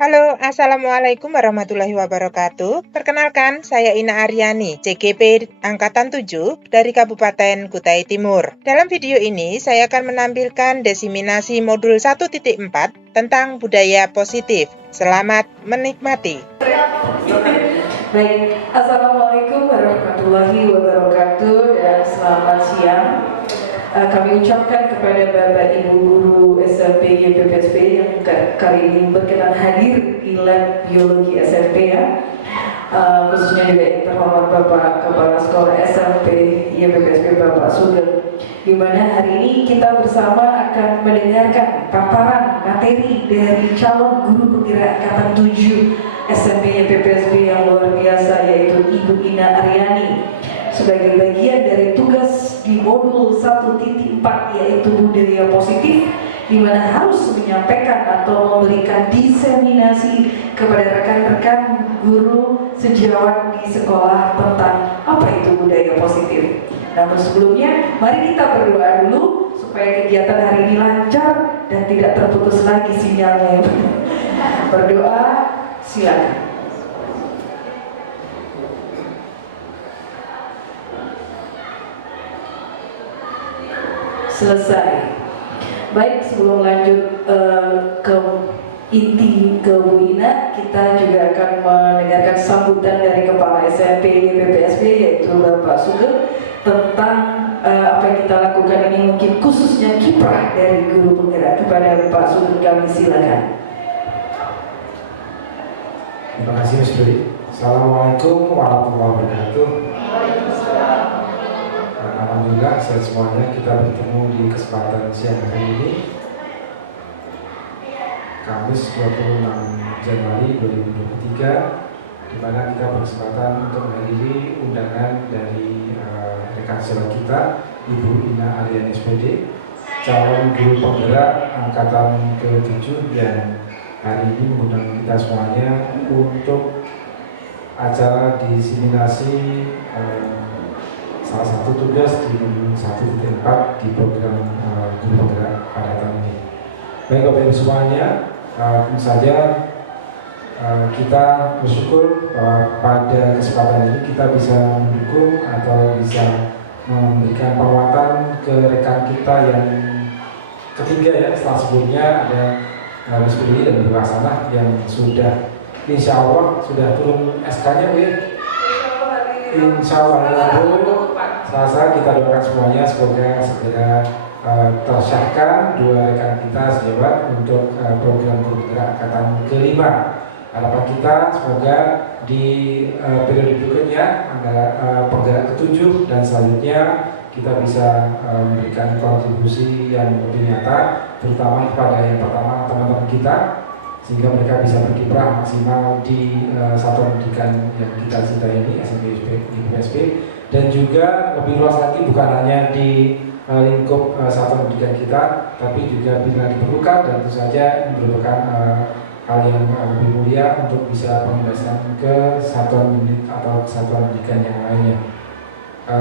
Halo, Assalamualaikum warahmatullahi wabarakatuh. Perkenalkan, saya Ina Aryani, CGP Angkatan 7 dari Kabupaten Kutai Timur. Dalam video ini, saya akan menampilkan diseminasi modul 1.4 tentang budaya positif. Selamat menikmati. Baik, Assalamualaikum warahmatullahi wabarakatuh dan selamat siang. Kami ucapkan kepada Bapak Ibu Guru SMP YPPSP yang kali ini berkenan hadir di lab biologi SMP ya. Khususnya juga yang terhormat Bapak Kepala Sekolah SMP YPPSP Bapak Sugeng, di mana hari ini kita bersama akan mendengarkan paparan materi dari calon guru penggerak angkatan 7 SMP YPPSP yang luar biasa, yaitu Ibu Ina Aryani, sebagai bagian dari tugas di modul 1.4 yaitu budaya positif, di mana harus menyampaikan atau memberikan diseminasi kepada rekan-rekan guru sejawat di sekolah tentang apa itu budaya positif. Namun sebelumnya, mari kita berdoa dulu supaya kegiatan hari ini lancar dan tidak terputus lagi sinyalnya. Berdoa, silakan. Selesai. Baik, sebelum lanjut ke inti ke Bu Ina, kita juga akan mendengarkan sambutan dari Kepala SMP YPPSP yaitu Bapak Sugeng tentang apa yang kita lakukan ini, mungkin khususnya kiprah dari guru penggerak. Kepada Bapak Sugeng kami silakan. Terima kasih Mas Dwi. Assalamualaikum warahmatullahi wabarakatuh. Alhamdulillah semuanya kita bertemu di kesempatan siang hari ini, Kamis 26 Januari 2023, di mana kita berkesempatan untuk menghadiri undangan dari rekan senior kita, Ibu Ina Aryani SPD, calon guru penggerak angkatan ke-7 yang hari ini mengundang kita semuanya untuk acara diseminasi salah satu tugas di modul 1.4 di program guru penggerak pada tahun ini. Baik Bapak Ibu semuanya, tentu saja kita bersyukur bahwa pada kesempatan ini kita bisa mendukung atau bisa memberikan penguatan ke rekan kita yang ketiga ya, setelah sebelumnya ada Mas Billy dan Bu Hasanah yang sudah insya Allah sudah turun SK-nya Bu ya. Insya Allah Bu, Selasa kita doakan semuanya semoga segera tersahkan dua rekan kita sejawat untuk program guru penggerak angkatan ke-5. Harapan kita semoga di periode berikutnya antara penggerak ke-7 dan selanjutnya kita bisa memberikan kontribusi yang lebih nyata, terutama kepada yang pertama teman-teman kita, sehingga mereka bisa berkiprah maksimal di satuan pendidikan yang kita cintai ini, SMP YPPSP, dan juga lebih luas lagi bukan hanya di lingkup satuan pendidikan kita, tapi juga bila diperlukan dan tentu saja merupakan hal yang lebih mulia untuk bisa pengembangan ke satuan atau satuan pendidikan yang lainnya.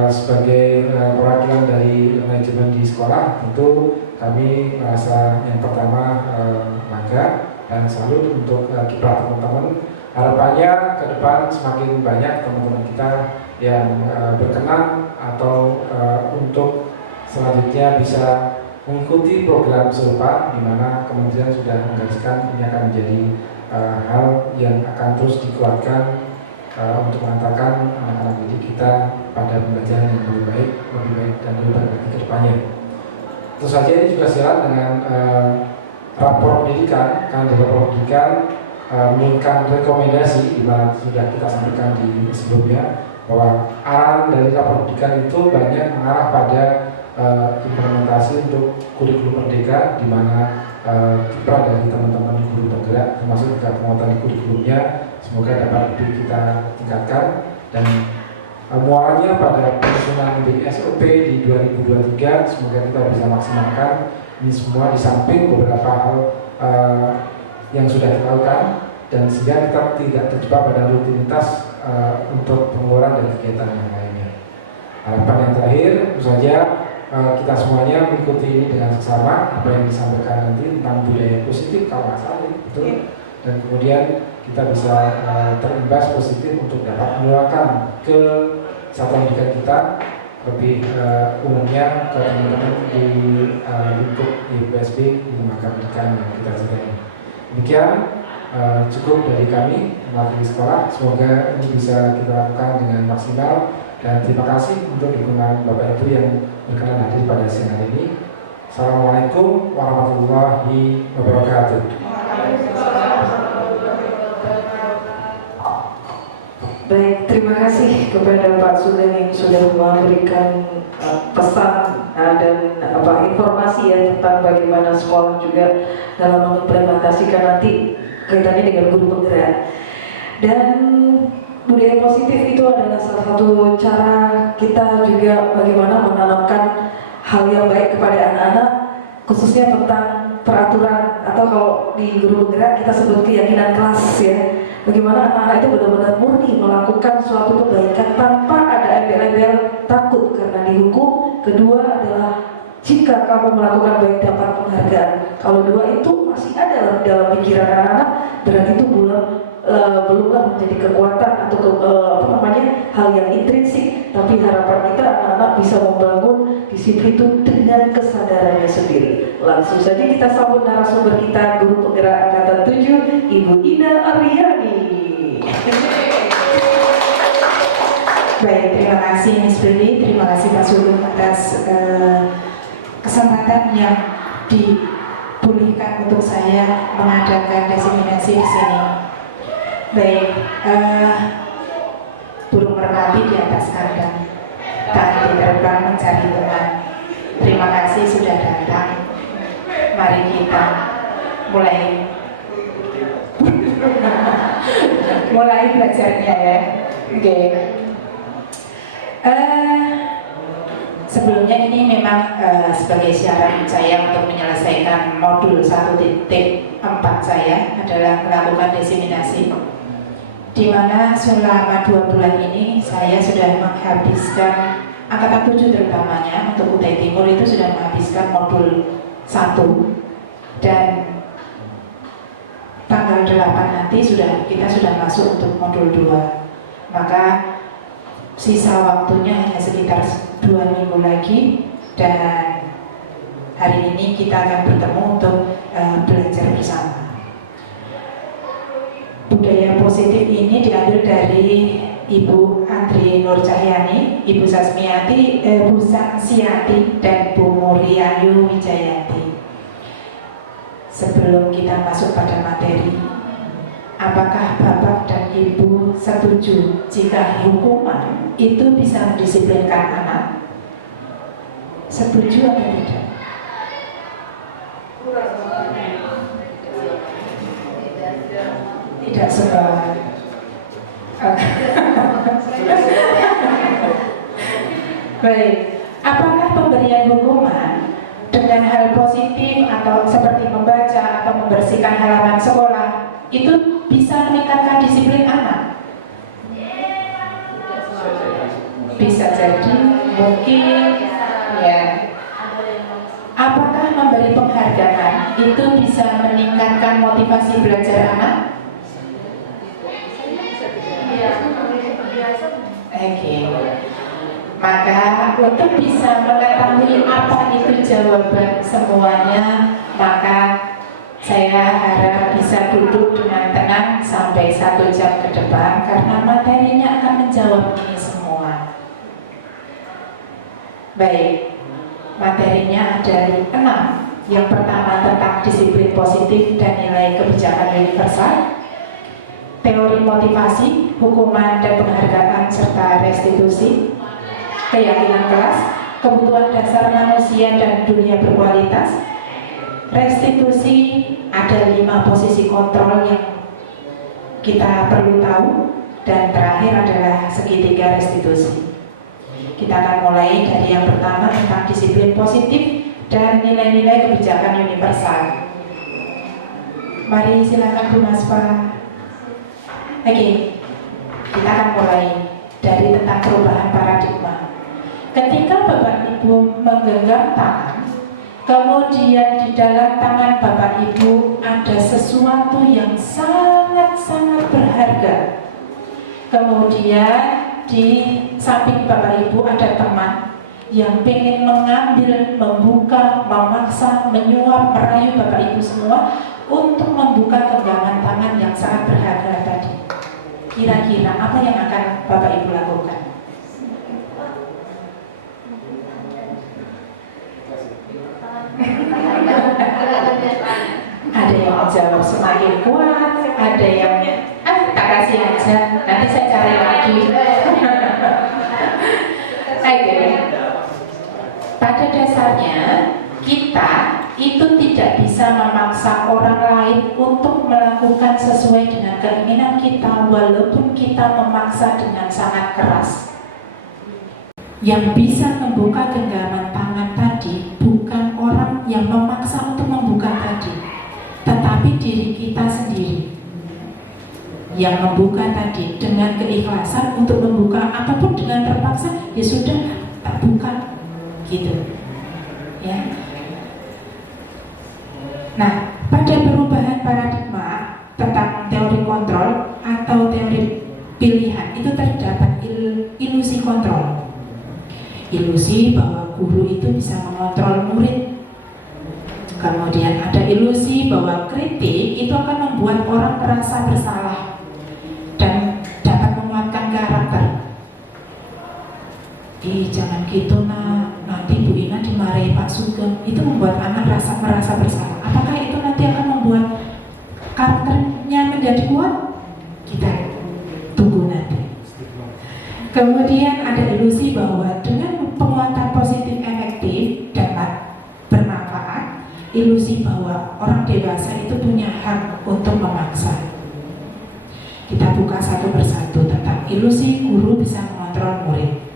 Sebagai perwakilan dari manajemen di sekolah, tentu kami merasa yang pertama bangga dan salut untuk kiprah teman-teman. Harapannya ke depan semakin banyak teman-teman kita yang berkenan atau untuk selanjutnya bisa mengikuti program serupa, di mana kementerian sudah menggariskan ini akan menjadi hal yang akan terus dikuatkan untuk mengantarkan anak-anak didik kita pada pembelajaran yang lebih baik dan lebih baik lagi ke depannya. Tentu saja ini juga sejalan dengan rapor pendidikan, karena di rapor pendidikan menurunkan rekomendasi, di mana sudah kita sampaikan di sebelumnya, bahwa arahan dari rapor pendidikan itu banyak mengarah pada implementasi untuk kurikulum merdeka, di mana kiprah dari teman-teman guru penggerak termasuk juga penguatan kurikulumnya semoga dapat lebih kita tingkatkan, dan muaranya pada penyusunan di SOP di 2023 semoga kita bisa maksimalkan ini semua, di samping beberapa hal yang sudah kita lakukan, dan sehingga kita tidak terjebak pada rutinitas untuk pengeluaran dari kegiatan yang lainnya. Harapan yang terakhir tentu saja kita semuanya mengikuti ini dengan seksama apa yang disampaikan nanti tentang budaya positif, kalau nggak salah betul. dan kemudian kita bisa terimbas positif untuk dapat menularkan ke satuan pendidikan kita, lebih umumnya ke teman-teman di lingkup IPSB di lembaga pendidikan yang kita jalani. Demikian cukup dari kami mewakili sekolah. Semoga ini bisa kita lakukan dengan maksimal, dan terima kasih untuk dukungan Bapak Ibu yang berkenan hadir pada siang hari ini. Assalamualaikum warahmatullahi wabarakatuh. Baik, terima kasih kepada Pak Sudan yang sudah memberikan pesan dan informasi ya tentang bagaimana sekolah juga dalam mengimplementasikan nanti kaitannya dengan guru penggerak. Dan budaya positif itu adalah salah satu cara kita juga bagaimana menanamkan hal yang baik kepada anak-anak, khususnya tentang peraturan, atau kalau di guru penggerak kita sebut keyakinan kelas ya. Bagaimana anak-anak itu benar-benar murni melakukan suatu kebaikan tanpa ada embel-embel takut karena dihukum. Kedua adalah jika kamu melakukan baik dapat penghargaan. Kalau dua itu masih ada dalam pikiran anak-anak, berarti itu belumlah menjadi kekuatan atau hal yang intrinsik. Tapi harapan kita anak-anak bisa membangun disiplin itu dengan kesadarannya sendiri. Langsung saja kita sambut narasumber kita, guru penggerak angkatan 7, Ibu Ina Aryani. Baik, terima kasih Miss Billy, terima kasih Pak Sugeng atas kesempatan yang dipulihkan untuk saya mengadakan diseminasi di sini. Baik, burung merpati di atas kandang, tak terbang mencari teman. Terima kasih sudah datang. Mari kita mulai belajarnya ya. Oke. Sebelumnya ini memang sebagai syarat saya untuk menyelesaikan modul 1.4 saya adalah melakukan diseminasi, di mana selama 2 bulan ini saya sudah menghabiskan angkatan 7 terutamanya untuk Kutai Timur itu sudah menghabiskan modul 1, dan tanggal 8 nanti kita sudah masuk untuk modul 2. Maka sisa waktunya hanya sekitar 2 minggu lagi, dan hari ini kita akan bertemu untuk belajar bersama. Budaya positif ini diambil dari Ibu Andri Nur Cahyani, Ibu Sasmiati, Bu Saksiati, dan Bu Muriayu Wijayati. Sebelum kita masuk pada materi, apakah Bapak dan Ibu setuju jika hukuman itu bisa mendisiplinkan anak? Setuju atau tidak? Tidak semua. Baik, apakah pemberian hukuman dengan hal positif atau seperti membaca atau membersihkan halaman sekolah itu bisa meningkatkan disiplin anak? Bisa jadi, mungkin ya. Apakah memberi penghargaan itu bisa meningkatkan motivasi belajar anak? Oke. Maka untuk bisa mengetahui apa itu jawaban semuanya, maka saya harap bisa duduk dengan tenang sampai 1 jam ke depan, karena materinya akan menjawab ini semua. Baik, materinya ada 6. Yang pertama tentang disiplin positif dan nilai kebijakan universal, teori motivasi, hukuman dan penghargaan serta restitusi, keyakinan kelas, kebutuhan dasar manusia dan dunia berkualitas, restitusi, ada 5 posisi kontrol yang kita perlu tahu, dan terakhir adalah segitiga restitusi. Kita akan mulai dari yang pertama tentang disiplin positif dan nilai-nilai kebijakan universal. Mari silakan Bu Maspa. Oke, kita akan mulai dari tentang perubahan paradigma. Ketika Bapak Ibu menggenggam tangan, Kemudian di dalam tangan Bapak Ibu ada sesuatu yang sangat-sangat berharga. Kemudian di samping Bapak Ibu ada teman yang ingin mengambil, membuka, memaksa, menyuap, merayu Bapak Ibu semua untuk membuka genggaman tangan yang sangat berharga tadi. Kira-kira apa yang akan Bapak Ibu lakukan? Ada yang menjawab semakin kuat, ada yang tak kasih aja, nanti saya cari lagi. Oke. Pada dasarnya kita itu tidak bisa memaksa orang lain untuk melakukan sesuai dengan keinginan kita, walaupun kita memaksa dengan sangat keras. Yang bisa membuka genggaman tangan tadi bukan orang yang memaksa untuk membuka tadi, tetapi diri kita sendiri yang membuka tadi dengan keikhlasan untuk membuka. Apapun dengan terpaksa, ya sudah, tak buka gitu ya. Nah, pada perubahan paradigma tentang teori kontrol atau teori pilihan itu terdapat ilusi kontrol. Ilusi bahwa guru itu bisa mengontrol murid. Kemudian ada ilusi bahwa kritik itu akan membuat orang merasa bersalah dan dapat menguatkan karakter. Jangan gitu nak, nanti Bu Ina dimarahi Pak Sugeng. Itu membuat anak merasa bersalah. Apakah itu nanti akan membuat karakternya menjadi kuat? Kita tunggu nanti. Kemudian ada ilusi bahwa dengan penguatan positif efektif dapat bermanfaat. Ilusi bahwa orang dewasa itu punya hak untuk memaksa. Kita buka satu persatu tentang ilusi guru bisa mengontrol murid.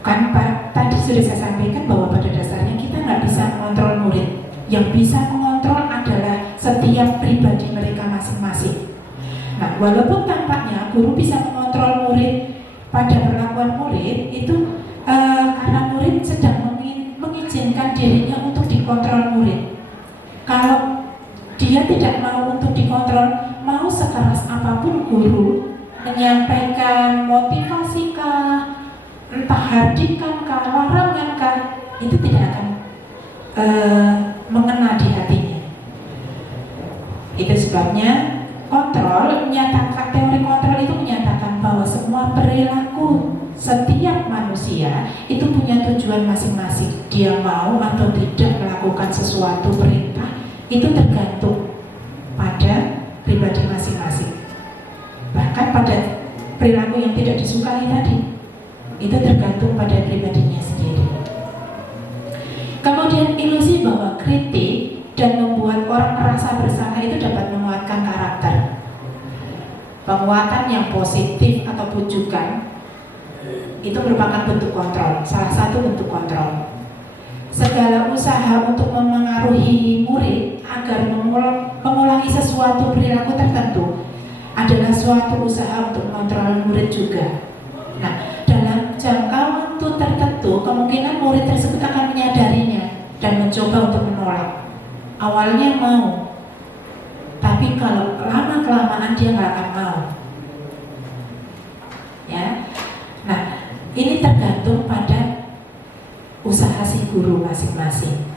Kan Pak, tadi sudah saya sampaikan bahwa pada dasarnya kita nggak bisa mengontrol murid. Yang bisa mengontrol adalah setiap pribadi mereka masing-masing. Nah, walaupun tampaknya guru bisa mengontrol murid pada perlakuan murid itu karena murid sedang mengizinkan dirinya untuk dikontrol murid. Kalau dia tidak mau untuk dikontrol, mau sekeras apapun guru menyampaikan motivasi kah, entah hardikan kah, larangan kah, itu tidak akan mengena di hatinya. Itu sebabnya kontrol menyatakan, teori kontrol itu menyatakan bahwa semua perilaku setiap manusia itu punya tujuan masing-masing. Dia mau atau tidak melakukan sesuatu perintah itu tergantung pada pribadi masing-masing. Bahkan pada perilaku yang tidak disukai tadi, itu tergantung pada pribadinya sendiri. Kemudian ilusi bahwa kritik dan membuat orang merasa bersalah itu dapat menguatkan karakter. Penguatan yang positif atau pujukan itu merupakan bentuk kontrol, salah satu bentuk kontrol. Segala usaha untuk memengaruhi murid agar mengulangi sesuatu perilaku tertentu adalah suatu usaha untuk mengontrol murid juga. Nah, dalam jangka waktu tertentu kemungkinan murid tersebut akan menyadarinya dan mencoba untuk menolak. Awalnya mau, tapi kalau lama-kelamaan dia nggak akan mau. Ya, nah ini tergantung pada usaha si guru masing-masing.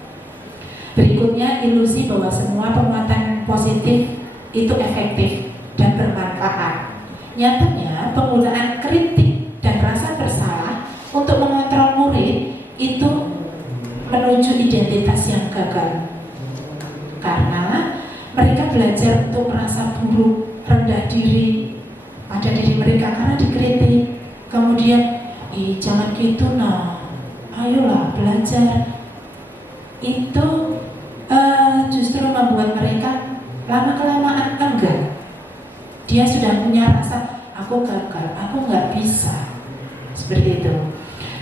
Berikutnya ilusi bahwa semua penguatan positif itu efektif dan bermanfaat. Nyatanya penggunaan kritik dan rasa bersalah untuk mengontrol murid itu menuju identitas yang gagal. Karena mereka belajar untuk merasa buruk, rendah diri pada diri mereka karena dikritik. Kemudian, jangan gitu nah, ayolah belajar. Itu justru membuat mereka lama-kelamaan enggan. Dia sudah punya rasa, aku gagal, aku nggak bisa. Seperti itu.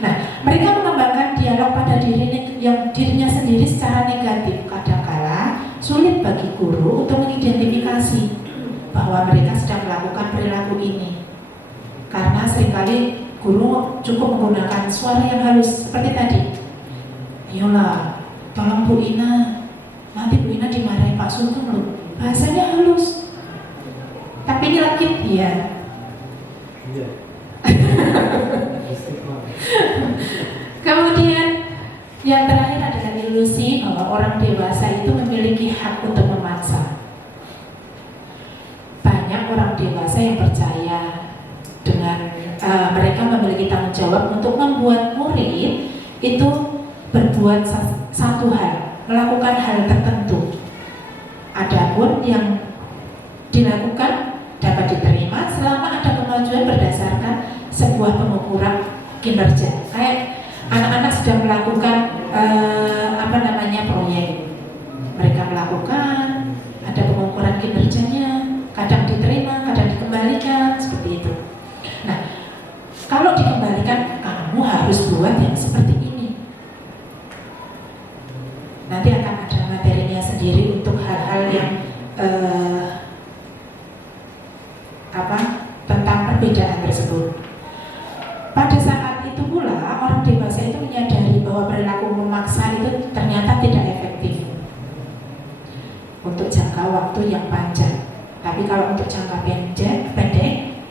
Nah, mereka mengembangkan dialog pada dirinya sendiri secara negatif. Kadangkala sulit bagi guru untuk mengidentifikasi bahwa mereka sedang melakukan perilaku ini. Karena seringkali guru cukup menggunakan suara yang halus seperti tadi. Yola, tolong Bu Ina, nanti Bu Ina dimarahin Pak Sugeng loh. Bahasanya halus. Tapi ini lagi dia. Iya. Kemudian yang terakhir adalah ilusi bahwa orang dewasa itu memiliki hak untuk memaksa. Banyak orang dewasa yang percaya dengan mereka memiliki tanggung jawab untuk membuat murid itu berbuat satu hal, melakukan hal tertentu. Adapun yang dilakukan dapat diterima selama ada kemajuan berdasarkan sebuah pengukuran kinerja. Kayak anak-anak sedang melakukan proyek, mereka melakukan, ada pengukuran kinerjanya, kadang diterima, kadang dikembalikan, seperti itu. Nah, kalau dikembalikan, kamu harus buat yang seperti ini. Nanti akan ada materinya sendiri untuk hal-hal yang tentang perbedaan tersebut. Pada saat itu pula orang dewasa itu menyadari bahwa perilaku memaksa itu ternyata tidak efektif untuk jangka waktu yang panjang. Tapi kalau untuk jangka pendek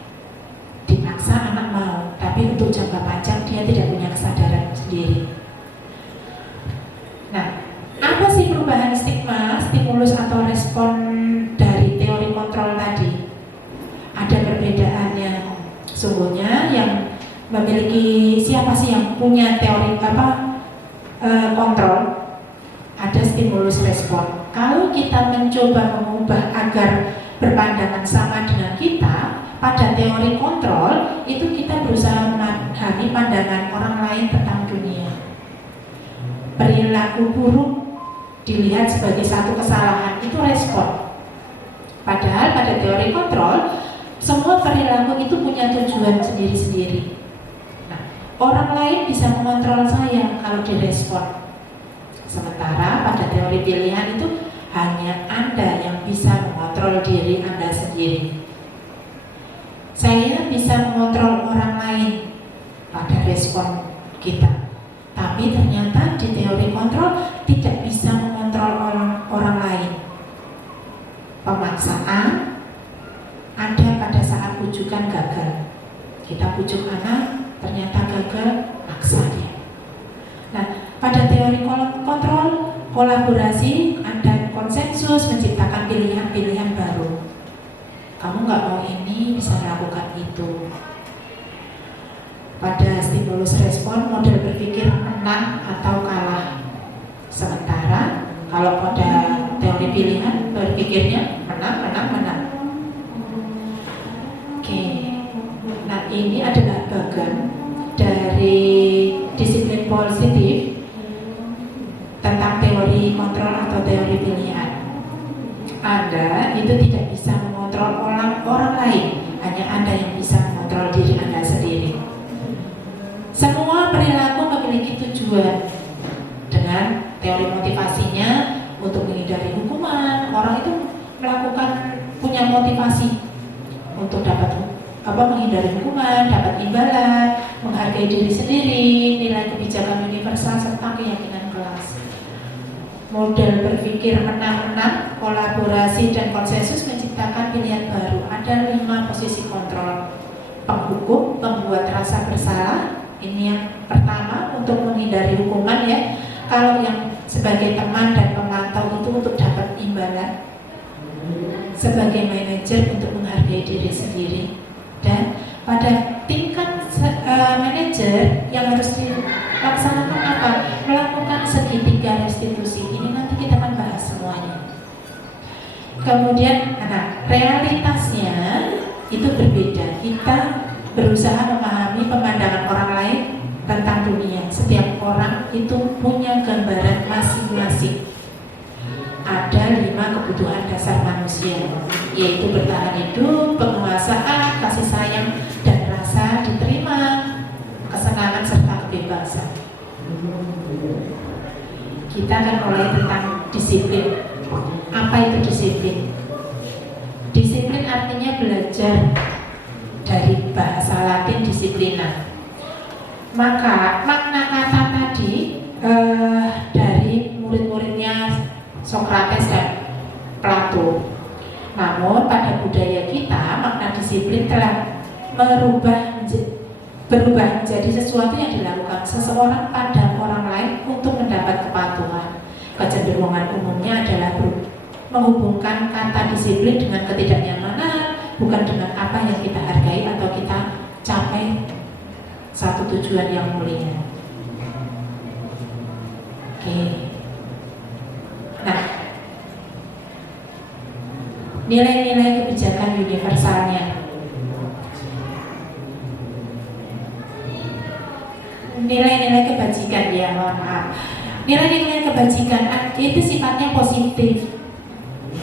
dipaksa anak mau, tapi untuk jangka panjang dia tidak punya kesadaran sendiri. Nah, apa sih perubahan stigma, stimulus atau respon dari teori kontrol tadi? Ada perbedaannya. Sungguhnya yang memiliki, siapa sih yang punya teori kontrol? Ada stimulus respon. Kalau kita mencoba mengubah agar berpandangan sama dengan kita, pada teori kontrol itu kita berusaha memahami pandangan orang lain tentang dunia. Perilaku buruk dilihat sebagai satu kesalahan, itu respon. Padahal pada teori kontrol semua perilaku itu punya tujuan sendiri-sendiri. Nah, orang lain bisa mengontrol saya kalau direspon. Sementara pada teori pilihan itu hanya Anda yang bisa mengontrol diri Anda sendiri. Saya bisa mengontrol orang lain pada respon kita, tapi ternyata di teori kontrol tidak bisa mengontrol orang lain. Pemaksaan ada pada saat pujukan gagal. Kita pujuk anak, ternyata gagal, paksa dia. Nah, pada teori kontrol, kolaborasi dan konsensus menciptakan pilihan-pilihan baru. Kamu nggak mau ini, bisa melakukan itu. Pada stimulus respon, model berpikir menang atau kalah. Sementara kalau pada teori pilihan, berpikirnya menang. Oke. Nah, ini adalah bagian dari disiplin positif tentang teori kontrol atau teori pilihan. Anda itu tidak bisa mengontrol orang lain, hanya Anda yang bisa mengontrol diri Anda sendiri. Semua perilaku memiliki tujuan. Dengan teori motivasinya untuk menghindari hukuman, orang itu punya motivasi untuk dapat menghindari hukuman, dapat imbalan, menghargai diri sendiri, nilai kebijakan universal serta keyakinan kelas. Model berpikir menang-menang, kolaborasi dan konsensus menciptakan pilihan baru. Ada 5 posisi kontrol. Penghukum, pembuat rasa bersalah. Ini yang pertama untuk menghindari hukuman ya. Kalau yang sebagai teman dan pemantau itu untuk dapat imbalan. Sebagai manajer untuk menghargai diri sendiri. Dan pada tingkat manajer yang harus dilaksanakan apa? Melakukan segitiga restitusi. Ini nanti kita akan bahas semuanya. Kemudian, realitasnya itu berbeda. Kita berusaha memahami pemandangan orang lain tentang dunia. Setiap orang itu punya gambaran masing-masing. Ada 5 kebutuhan dasar manusia, yaitu bertahan hidup, penguasaan, kasih sayang, dan rasa diterima, kesenangan serta kebebasan. Kita akan mulai tentang disiplin. Apa itu disiplin? Disiplin artinya belajar, dari bahasa Latin disiplina. Maka makna kata tadi Sokrates dan Plato. Namun pada budaya kita makna disiplin telah berubah menjadi sesuatu yang dilakukan seseorang pada orang lain untuk mendapat kepatuhan. Kecenderungan umumnya adalah menghubungkan kata disiplin dengan ketidaknyamanan, bukan dengan apa yang kita hargai atau kita capai satu tujuan yang mulia. Oke. Nah, nilai-nilai kebijakan universalnya. Nilai-nilai kebajikan, ya mohon maaf. Nilai-nilai kebajikan itu sifatnya positif.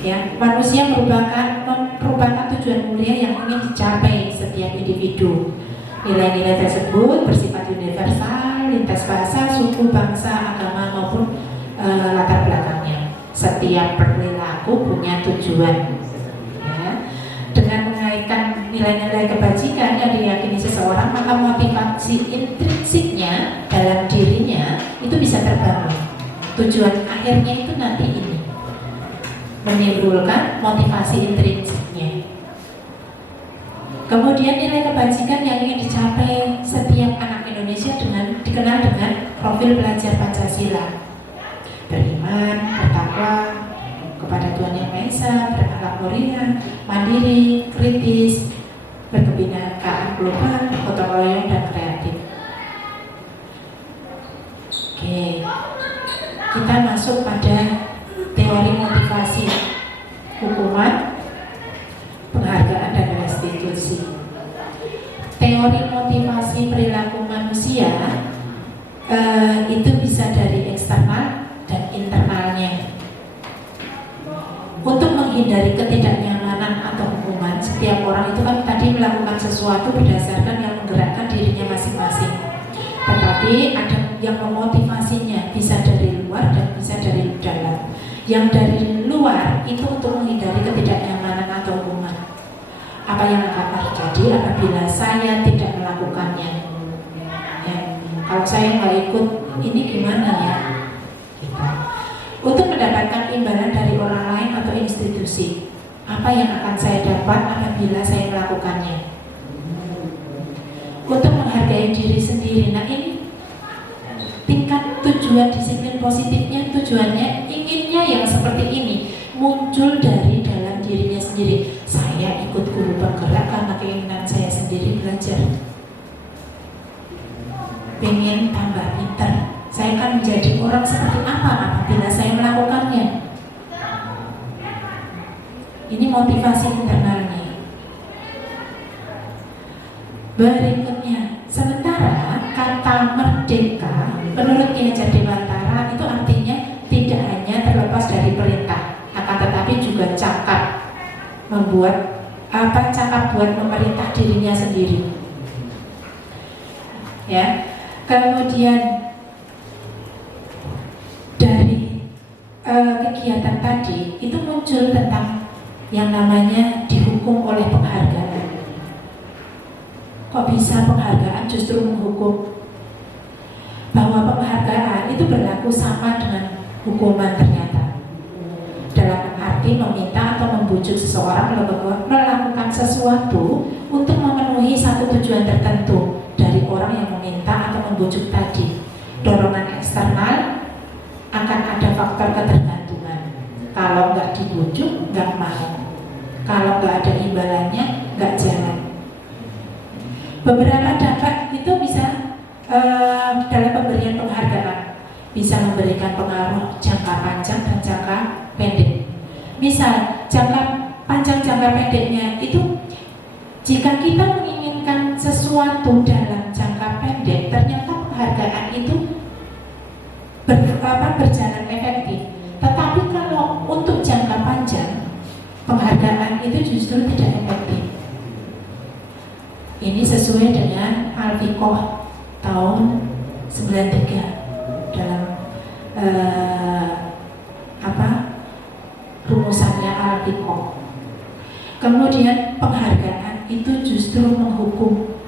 Ya, manusia merupakan tujuan mulia yang ingin dicapai setiap individu. Nilai-nilai tersebut bersifat universal, lintas bahasa, suku, bangsa, agama maupun latar belakangnya. Setiap perilaku punya tujuan. Ya. Dengan mengaitkan nilai-nilai kebajikan yang diyakini seseorang, maka motivasi intrinsiknya dalam dirinya itu bisa terbangun. Tujuan akhirnya itu nanti ini menimbulkan motivasi intrinsiknya. Kemudian nilai kebajikan yang ingin dicapai setiap anak Indonesia dikenal dengan profil belajar Pancasila. Beriman, bertakwa kepada Tuhan Yang Maha Esa, berakhlak mulia, mandiri, kritis, berkebinekaan global, gotong royong dan kreatif. Oke, kita masuk pada teori motivasi hukuman, penghargaan dan restitusi. Teori motivasi perilaku manusia itu bisa dari eksternal dan internalnya. Untuk menghindari ketidaknyamanan atau hukuman, setiap orang itu kan tadi melakukan sesuatu berdasarkan yang menggerakkan dirinya masing-masing. Tetapi ada yang memotivasinya, bisa dari luar dan bisa dari dalam. Yang dari luar itu untuk menghindari ketidaknyamanan atau hukuman. Apa yang akan terjadi apabila saya tidak melakukannya? Ya, kalau saya nggak ikut, ini gimana ya? Gitu. Untuk mendapatkan imbalan dari orang lain atau institusi, apa yang akan saya dapat apabila saya melakukannya? Untuk menghargai diri sendiri. Nah, ini tingkat tujuan disiplin positifnya, tujuannya inginnya yang seperti ini, muncul dari dalam dirinya sendiri. Saya ikut guru penggerak karena keinginan saya sendiri belajar, pengen tambah pintar. Saya akan menjadi orang seperti apa apabila saya melakukannya. Ini motivasi internalnya. Berikutnya, sementara kata merdeka menurut Ki Hajar Dewantara itu artinya tidak hanya terlepas dari perintah, akan tetapi juga cakap buat memerintah dirinya sendiri. Ya, kemudian dari kegiatan tadi itu muncul tentang yang namanya dihukum oleh penghargaan. Kok bisa penghargaan justru menghukum? Bahwa penghargaan itu berlaku sama dengan hukuman ternyata. Dalam arti meminta atau membujuk seseorang melakukan sesuatu untuk memenuhi satu tujuan tertentu dari orang yang meminta atau membujuk tadi. Dorongan eksternal akan ada faktor ketergantungan. Kalau nggak dibujuk, nggak mau. Kalau nggak ada imbalannya, nggak jalan. Beberapa dampak itu bisa dalam pemberian penghargaan, bisa memberikan pengaruh jangka panjang dan jangka pendek. Misal jangka panjang, jangka pendeknya itu jika kita menginginkan sesuatu dalam jangka pendek, ternyata penghargaan itu berjalan efektif. Tetapi kalau untuk jangka panjang, penghargaan itu justru tidak efektif. Ini sesuai dengan Al-Fiqh tahun 93 dalam rumusannya Al-Fiqh. Kemudian penghargaan itu justru menghukum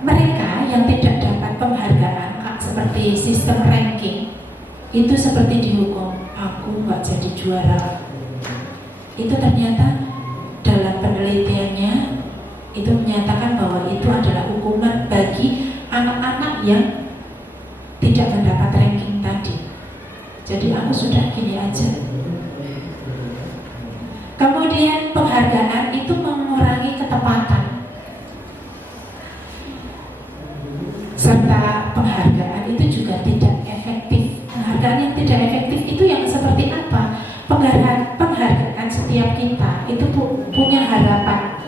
mereka yang tidak dapat penghargaan seperti sistem ranking itu seperti dihukum, aku nggak jadi juara. Itu ternyata dalam penelitiannya itu menyatakan bahwa itu adalah hukuman bagi anak-anak yang tidak mendapat ranking tadi. Jadi aku sudah gini aja. Kemudian penghargaan itu mengurangi ketepatan, serta penghargaan itu juga tidak efektif. Penghargaan yang tidak efektif itu yang seperti apa? Penghargaan setiap kita itu punya harapan.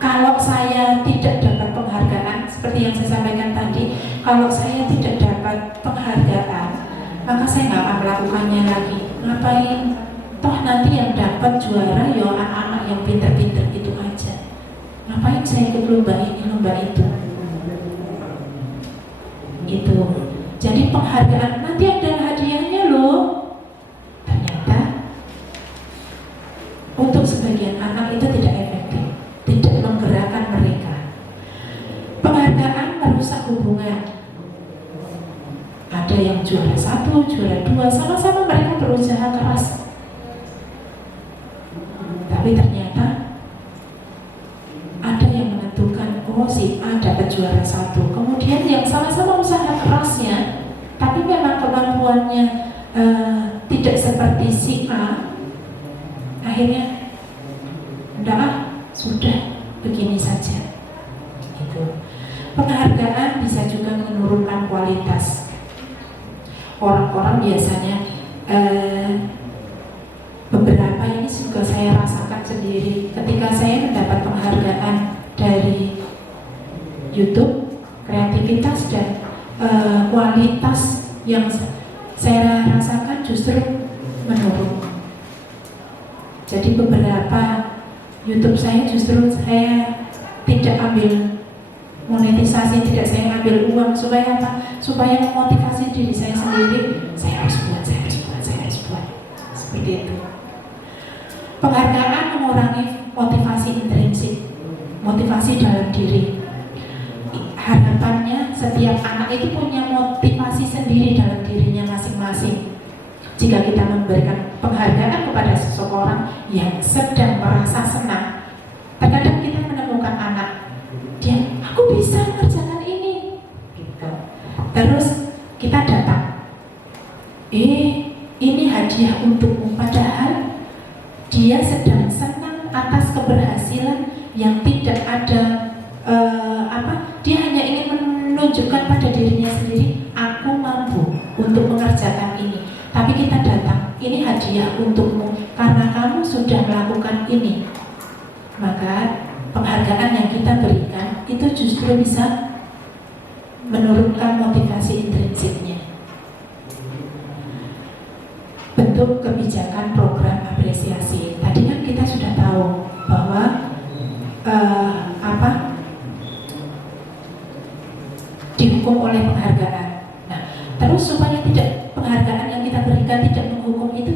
Kalau saya tidak dapat penghargaan, seperti yang saya sampaikan tadi, kalau saya tidak dapat penghargaan, maka saya nggak akan melakukannya lagi. Ngapain? Toh nanti yang dapat juara ya anak-anak yang pinter-pinter itu aja. Ngapain saya ikut lomba ini, lomba itu? Itu. Jadi penghargaan nanti ada hadiahnya loh. Ternyata untuk sebagian anak itu tidak efektif, tidak menggerakkan mereka. Penghargaan merusak hubungan. Ada yang juara 1, juara 2, sama-sama mereka berusaha keras. Tapi ternyata ada yang menentukan, oh si A dapat juara 1. Kemudian yang sama-sama usaha kerasnya, tapi memang kemampuannya tidak seperti si A. Akhirnya, enggak, sudah begini saja. Itu. Penghargaan bisa juga menurunkan kualitas. Orang-orang biasanya beberapa ini juga saya rasakan sendiri ketika saya mendapat penghargaan dari YouTube, kreativitas dan kualitas yang saya rasakan justru menurun. Jadi beberapa YouTube saya justru saya tidak ambil monetisasi, tidak saya ambil uang supaya apa? Supaya memotivasi diri saya sendiri. Saya harus buat, saya harus buat, saya harus buat. Seperti itu. Penghargaan mengurangi motivasi intrinsik, motivasi dalam diri. Harapannya setiap anak itu punya motivasi sendiri dalam dirinya masing-masing. Jika kita memberikan penghargaan kepada seseorang yang sedang merasa senang, terkadang kita menemukan anak dia, aku bisa mengerjakan ini, gitu. Terus kita datang, ini hadiah untukmu, padahal dia sedang senang atas keberhasilan yang tidak ada dia hanya ingin menunjukkan pada dirinya sendiri, aku mampu untuk mengerjakan ini. Tapi kita datang, ini hadiah untukmu karena kamu sudah melakukan ini. Maka penghargaan yang kita berikan itu justru bisa menurunkan motivasi intrinsiknya. Bentuk kebijakan program apresiasi. Tadi kan kita sudah tahu bahwa dihukum oleh penghargaan. Nah, terus supaya tidak penghargaan yang kita berikan tidak menghukum itu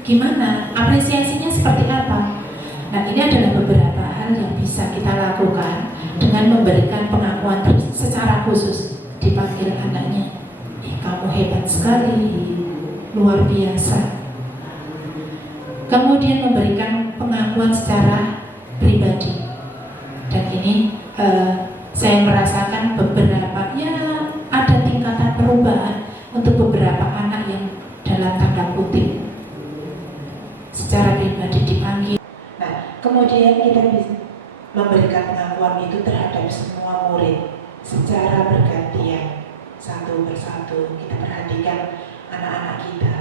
gimana? Apresiasinya seperti apa? Nah, ini adalah beberapa hal yang bisa kita lakukan dengan memberikan pengakuan secara khusus. Dipanggil anaknya, kamu hebat sekali, luar biasa. Kemudian memberikan pengakuan secara pribadi. Dan ini saya merasakan beberapa, ada tingkatan perubahan untuk beberapa anak yang dalam tanda kutip secara pribadi dipanggil. Nah, kemudian kita bisa memberikan pengakuan itu terhadap semua murid secara bergantian, satu persatu. Kita perhatikan anak-anak kita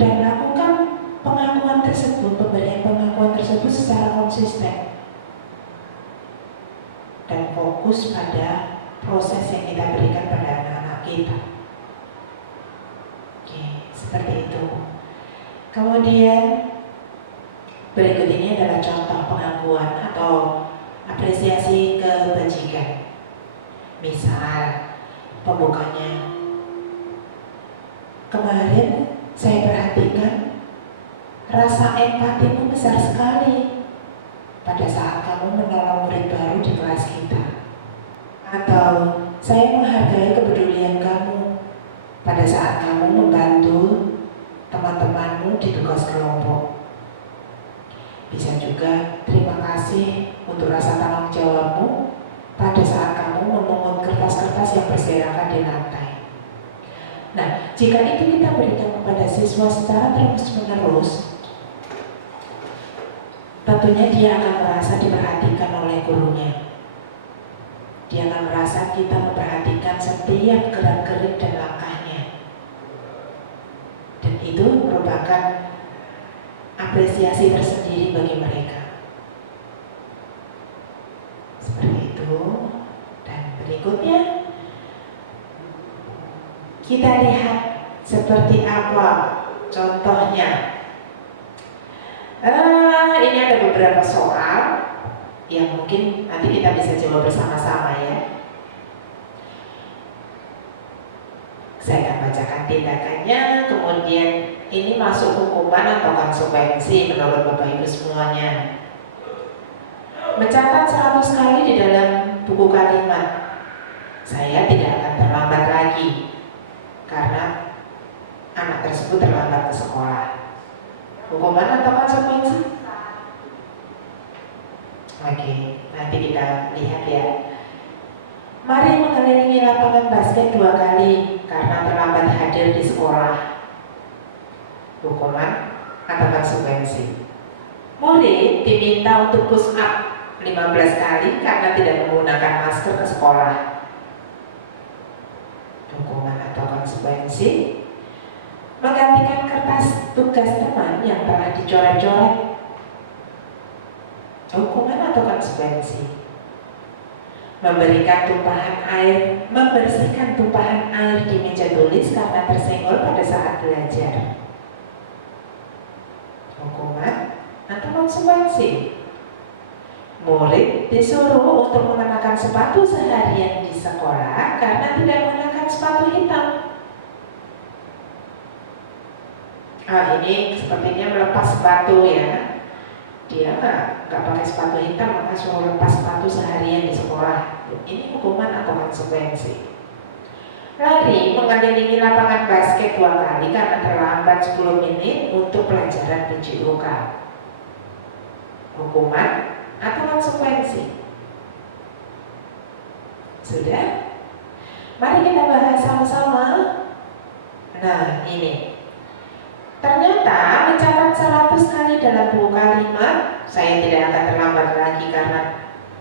dan lakukan pengakuan tersebut, pemberian pengakuan tersebut secara konsisten dan fokus pada proses yang kita berikan pada anak-anak kita. Oke, seperti itu. Kemudian berikut ini adalah contoh pengakuan atau apresiasi kebajikan. Misal pembukanya, kemarin saya perhatikan rasa empatimu besar sekali pada saat kamu menolong murid baru di kelas kita. Atau saya menghargai kepedulian kamu pada saat kamu membantu teman-temanmu di tugas kelompok. Bisa juga terima kasih untuk rasa tanggung jawabmu pada saat kamu memungut kertas-kertas yang berserakan di lantai. Nah, jika itu kita berikan kepada siswa secara terus-menerus, tentunya dia akan merasa diperhatikan oleh gurunya. Dia akan merasa kita memperhatikan setiap gerak-gerik dan langkahnya. Dan itu merupakan apresiasi tersendiri bagi mereka. Seperti itu. Dan berikutnya kita lihat seperti apa contohnya. Ini ada beberapa soal yang mungkin nanti kita bisa jawab bersama-sama ya. Saya akan bacakan tindakannya, kemudian ini masuk hukuman atau konsekuensi menurut Bapak Ibu semuanya. Mencatat 100 kali di dalam buku kalimat. Saya tidak akan terlambat lagi karena anak tersebut terlambat ke sekolah. Hukuman atau konsekuensi? Oke, nanti kita lihat ya. Mari mengelilingi lapangan basket 2 kali karena terlambat hadir di sekolah. Hukuman atau konsekuensi? Murid diminta untuk push up 15 kali karena tidak menggunakan masker ke sekolah. Hukuman atau konsekuensi? Menggantikan kertas tugas teman yang telah dicoret-coret. Hukuman atau konsekuensi? Memberikan tumpahan air, membersihkan tumpahan air di meja tulis karena tersenggol pada saat belajar. Hukuman atau konsekuensi? Murid disuruh untuk mengenakan sepatu seharian di sekolah karena tidak menggunakan sepatu hitam. Ini sepertinya melepas sepatu ya. Dia nggak pakai sepatu hitam, maka suruh lepas sepatu seharian di sekolah. Ini hukuman atau konsekuensi? Lari mengelilingi lapangan basket 2 kali karena terlambat 10 menit untuk pelajaran PJOK. Hukuman atau konsekuensi? Sudah? Mari kita bahas sama-sama. Nah, ini. Ternyata mencatat 100 kali dalam buku kalimat, saya tidak akan terlambat lagi karena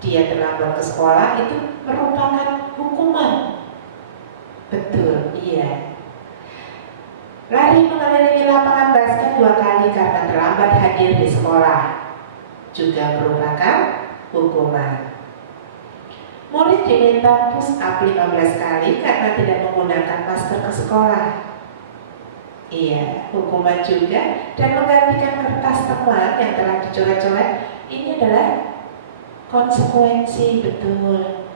dia terlambat ke sekolah, itu merupakan hukuman. Betul, iya. Lari mengelilingi lapangan basket 2 kali karena terlambat hadir di sekolah, juga merupakan hukuman. Murid diminta push up 15 kali karena tidak menggunakan masker ke sekolah. Iya, hukuman juga. Dan menggantikan kertas teman yang telah dicoret-coret, ini adalah konsekuensi, betul.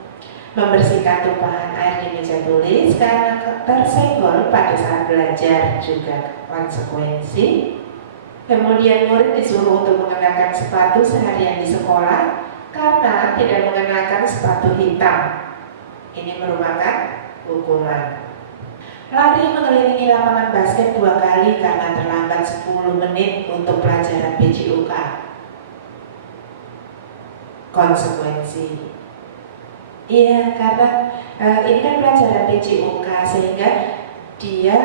Membersihkan tumpahan air di meja tulis karena tersenggol pada saat belajar, juga konsekuensi. Kemudian murid disuruh untuk mengenakan sepatu seharian di sekolah karena tidak mengenakan sepatu hitam. Ini merupakan hukuman. Lari mengelilingi lapangan basket 2 kali karena terlambat 10 menit untuk pelajaran PJOK. Konsekuensi. Iya, karena ini kan pelajaran PJOK sehingga dia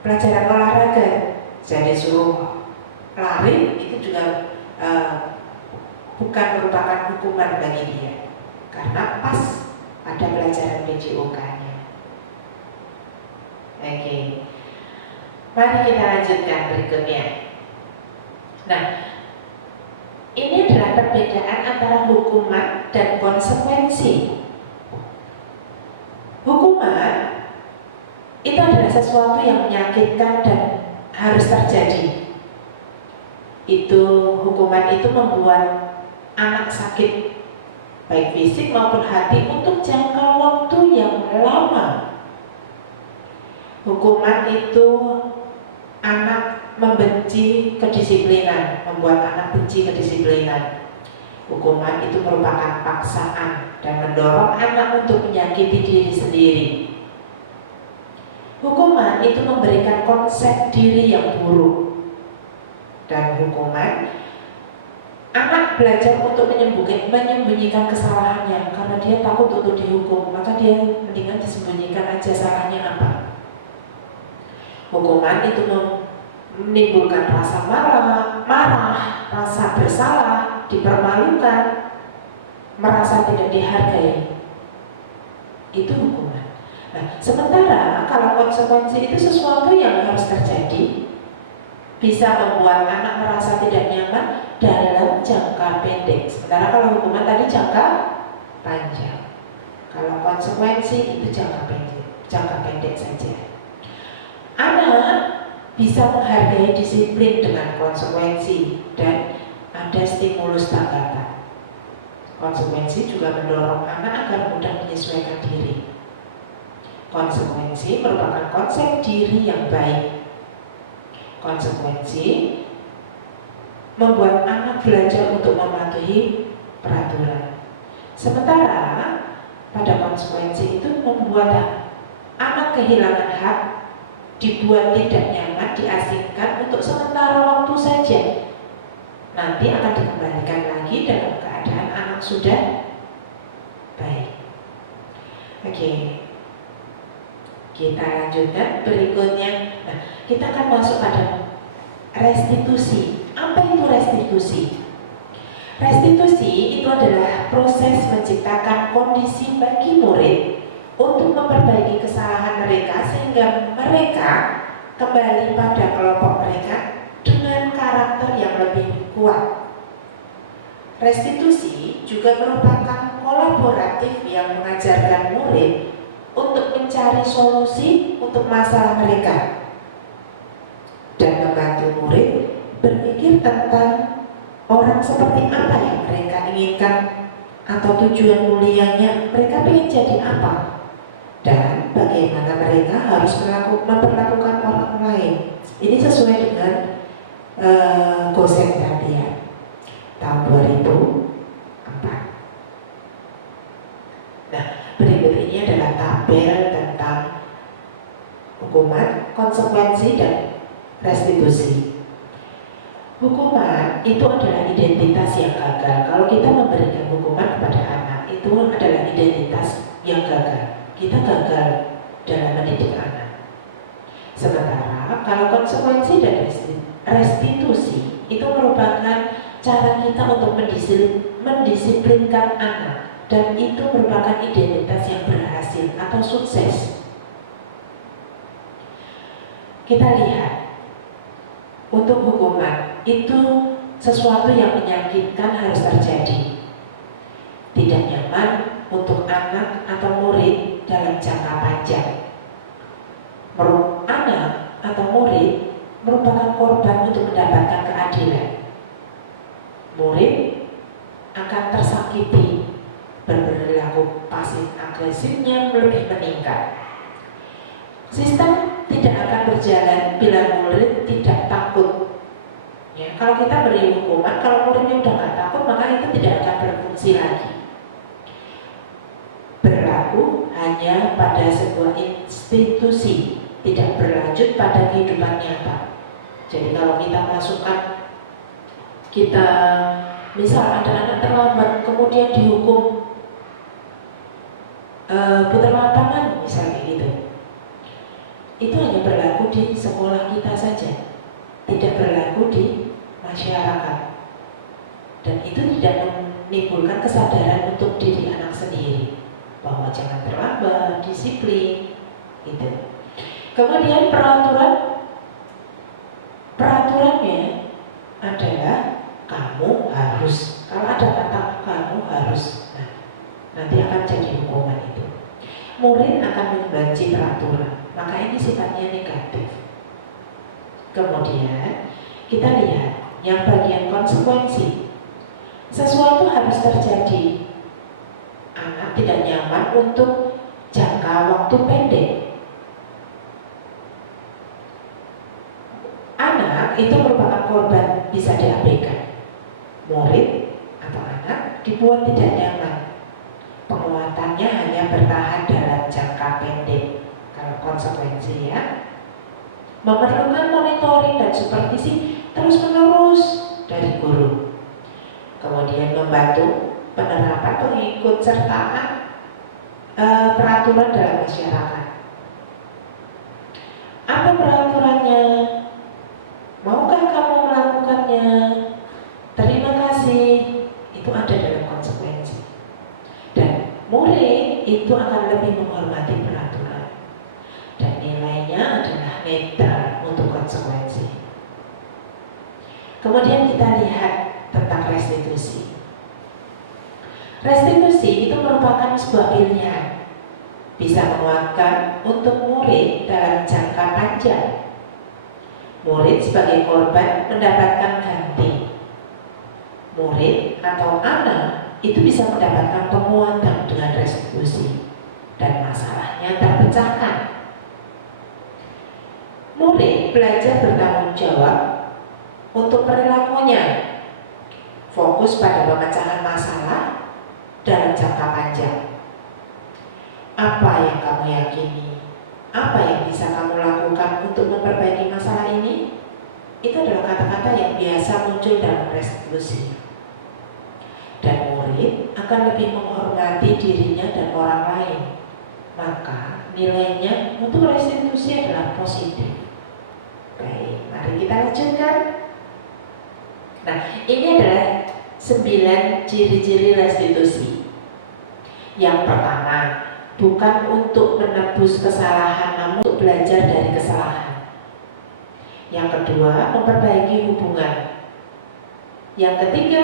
pelajaran olahraga. Jadi suruh lari itu juga bukan merupakan hukuman bagi dia karena pas ada pelajaran PJOK-nya. Oke, mari kita lanjutkan berikutnya. Nah, ini adalah perbedaan antara hukuman dan konsekuensi. Hukuman itu adalah sesuatu yang menyakitkan dan harus terjadi. Hukuman itu membuat anak sakit, baik fisik maupun hati, untuk jangka waktu yang lama. Hukuman itu anak membenci kedisiplinan, membuat anak benci kedisiplinan. Hukuman itu merupakan paksaan dan mendorong anak untuk menyakiti diri sendiri. Hukuman itu memberikan konsep diri yang buruk. Dan hukuman, anak belajar untuk menyembunyikan kesalahannya karena dia takut untuk dihukum, maka dia mendingan disembunyikan aja salahnya apa. Hukuman itu menimbulkan rasa marah, rasa bersalah, dipermalukan, merasa tidak dihargai. Itu hukuman. Nah, sementara kalau konsekuensi itu sesuatu yang harus terjadi, bisa membuat anak merasa tidak nyaman dalam jangka pendek. Sementara kalau hukuman tadi jangka panjang. Kalau konsekuensi itu jangka pendek saja. Anak bisa menghargai disiplin dengan konsekuensi dan ada stimulus tanggapan. Konsekuensi juga mendorong anak agar mudah menyesuaikan diri. Konsekuensi merupakan konsep diri yang baik. Konsekuensi membuat anak belajar untuk mematuhi peraturan. Sementara pada konsekuensi itu membuat anak kehilangan hak, dibuat tidak nyaman, diasingkan untuk sementara waktu saja. Nanti akan dikembalikan lagi dalam keadaan anak sudah baik. Oke, kita lanjutkan berikutnya. Nah, kita akan masuk pada restitusi. Apa itu restitusi? Restitusi itu adalah proses menciptakan kondisi bagi murid untuk memperbaiki kesalahan mereka sehingga mereka kembali pada kelompok mereka dengan karakter yang lebih kuat. Restitusi juga merupakan kolaboratif yang mengajarkan murid untuk mencari solusi untuk masalah mereka dan membantu murid berpikir tentang orang seperti apa yang mereka inginkan atau tujuan mulianya mereka ingin jadi apa dan bagaimana mereka harus memperlakukan orang lain. Ini sesuai dengan Gosen Tarbiyah tahun 2004. Nah, berikut ini adalah tabel tentang hukuman, konsekuensi, dan restitusi. Hukuman itu adalah identitas yang gagal. Kalau kita memberikan hukuman kepada anak, itu adalah identitas yang gagal. Kita gagal dalam mendidik anak. Sementara kalau konsekuensi dan restitusi itu merupakan cara kita untuk mendisiplinkan anak, dan itu merupakan identitas yang berhasil atau sukses. Kita lihat, untuk hukuman itu sesuatu yang menyakitkan harus terjadi. Tidak nyaman untuk anak atau murid dalam jangka panjang. Anak atau murid merupakan korban untuk mendapatkan keadilan. Murid akan tersakiti, berperilaku pasif agresifnya lebih meningkat. Sistem tidak akan berjalan bila murid tidak takut. Ya, kalau kita beri hukuman, kalau muridnya udah nggak takut, maka itu tidak akan berfungsi lagi. Berlaku hanya pada sebuah institusi, tidak berlanjut pada kehidupan nyata. Jadi kalau kita masukkan, kita misal ada anak terlambat kemudian dihukum putar lapangan misalnya gitu, itu hanya berlaku di sekolah kita saja, tidak berlaku di masyarakat, dan itu tidak menimbulkan kesadaran untuk diri anak sendiri bahwa jangan terlambat, disiplin gitu. Kemudian peraturannya adalah kamu harus, kalau ada kata kamu harus, nah, nanti akan jadi hukuman itu. Murid akan membenci peraturan, maka ini sifatnya negatif. Kemudian kita lihat yang bagian konsekuensi. Sesuatu harus terjadi. Anak tidak nyaman untuk jangka waktu pendek. Anak itu merupakan korban, bisa diabaikan. Murid atau anak dibuat tidak nyaman. Penguatannya hanya bertahan dalam jangka pendek. Kalau konsekuensi ya, memerlukan monitoring dan supervisi terus-menerus dari guru. Kemudian membantu penerapan pengikut sertaan peraturan dalam masyarakat. Apa peraturannya? Maukah kamu melakukannya? Terima kasih. Itu ada dalam konsekuensi. Dan murid itu akan lebih menghormati peraturan. Dan nilainya adalah netral untuk konsekuensi. Kemudian kita lihat tentang restitusi. Restitusi itu merupakan sebuah pilihan, bisa menguatkan untuk murid dalam jangka panjang. Murid sebagai korban mendapatkan ganti. Murid atau anak itu bisa mendapatkan penguatan dengan restitusi dan masalahnya terpecahkan. Murid belajar bertanggung jawab untuk perilakunya, fokus pada pemecahan masalah dalam jangka panjang. Apa yang kamu yakini? Apa yang bisa kamu lakukan untuk memperbaiki masalah ini? Itu adalah kata-kata yang biasa muncul dalam restitusi. Dan murid akan lebih menghormati dirinya dan orang lain. Maka nilainya untuk restitusi adalah positif. Baik, mari kita lanjutkan. Nah, ini adalah 9 ciri-ciri restitusi. Yang pertama, bukan untuk menebus kesalahan, namun untuk belajar dari kesalahan. Yang kedua, memperbaiki hubungan. Yang ketiga,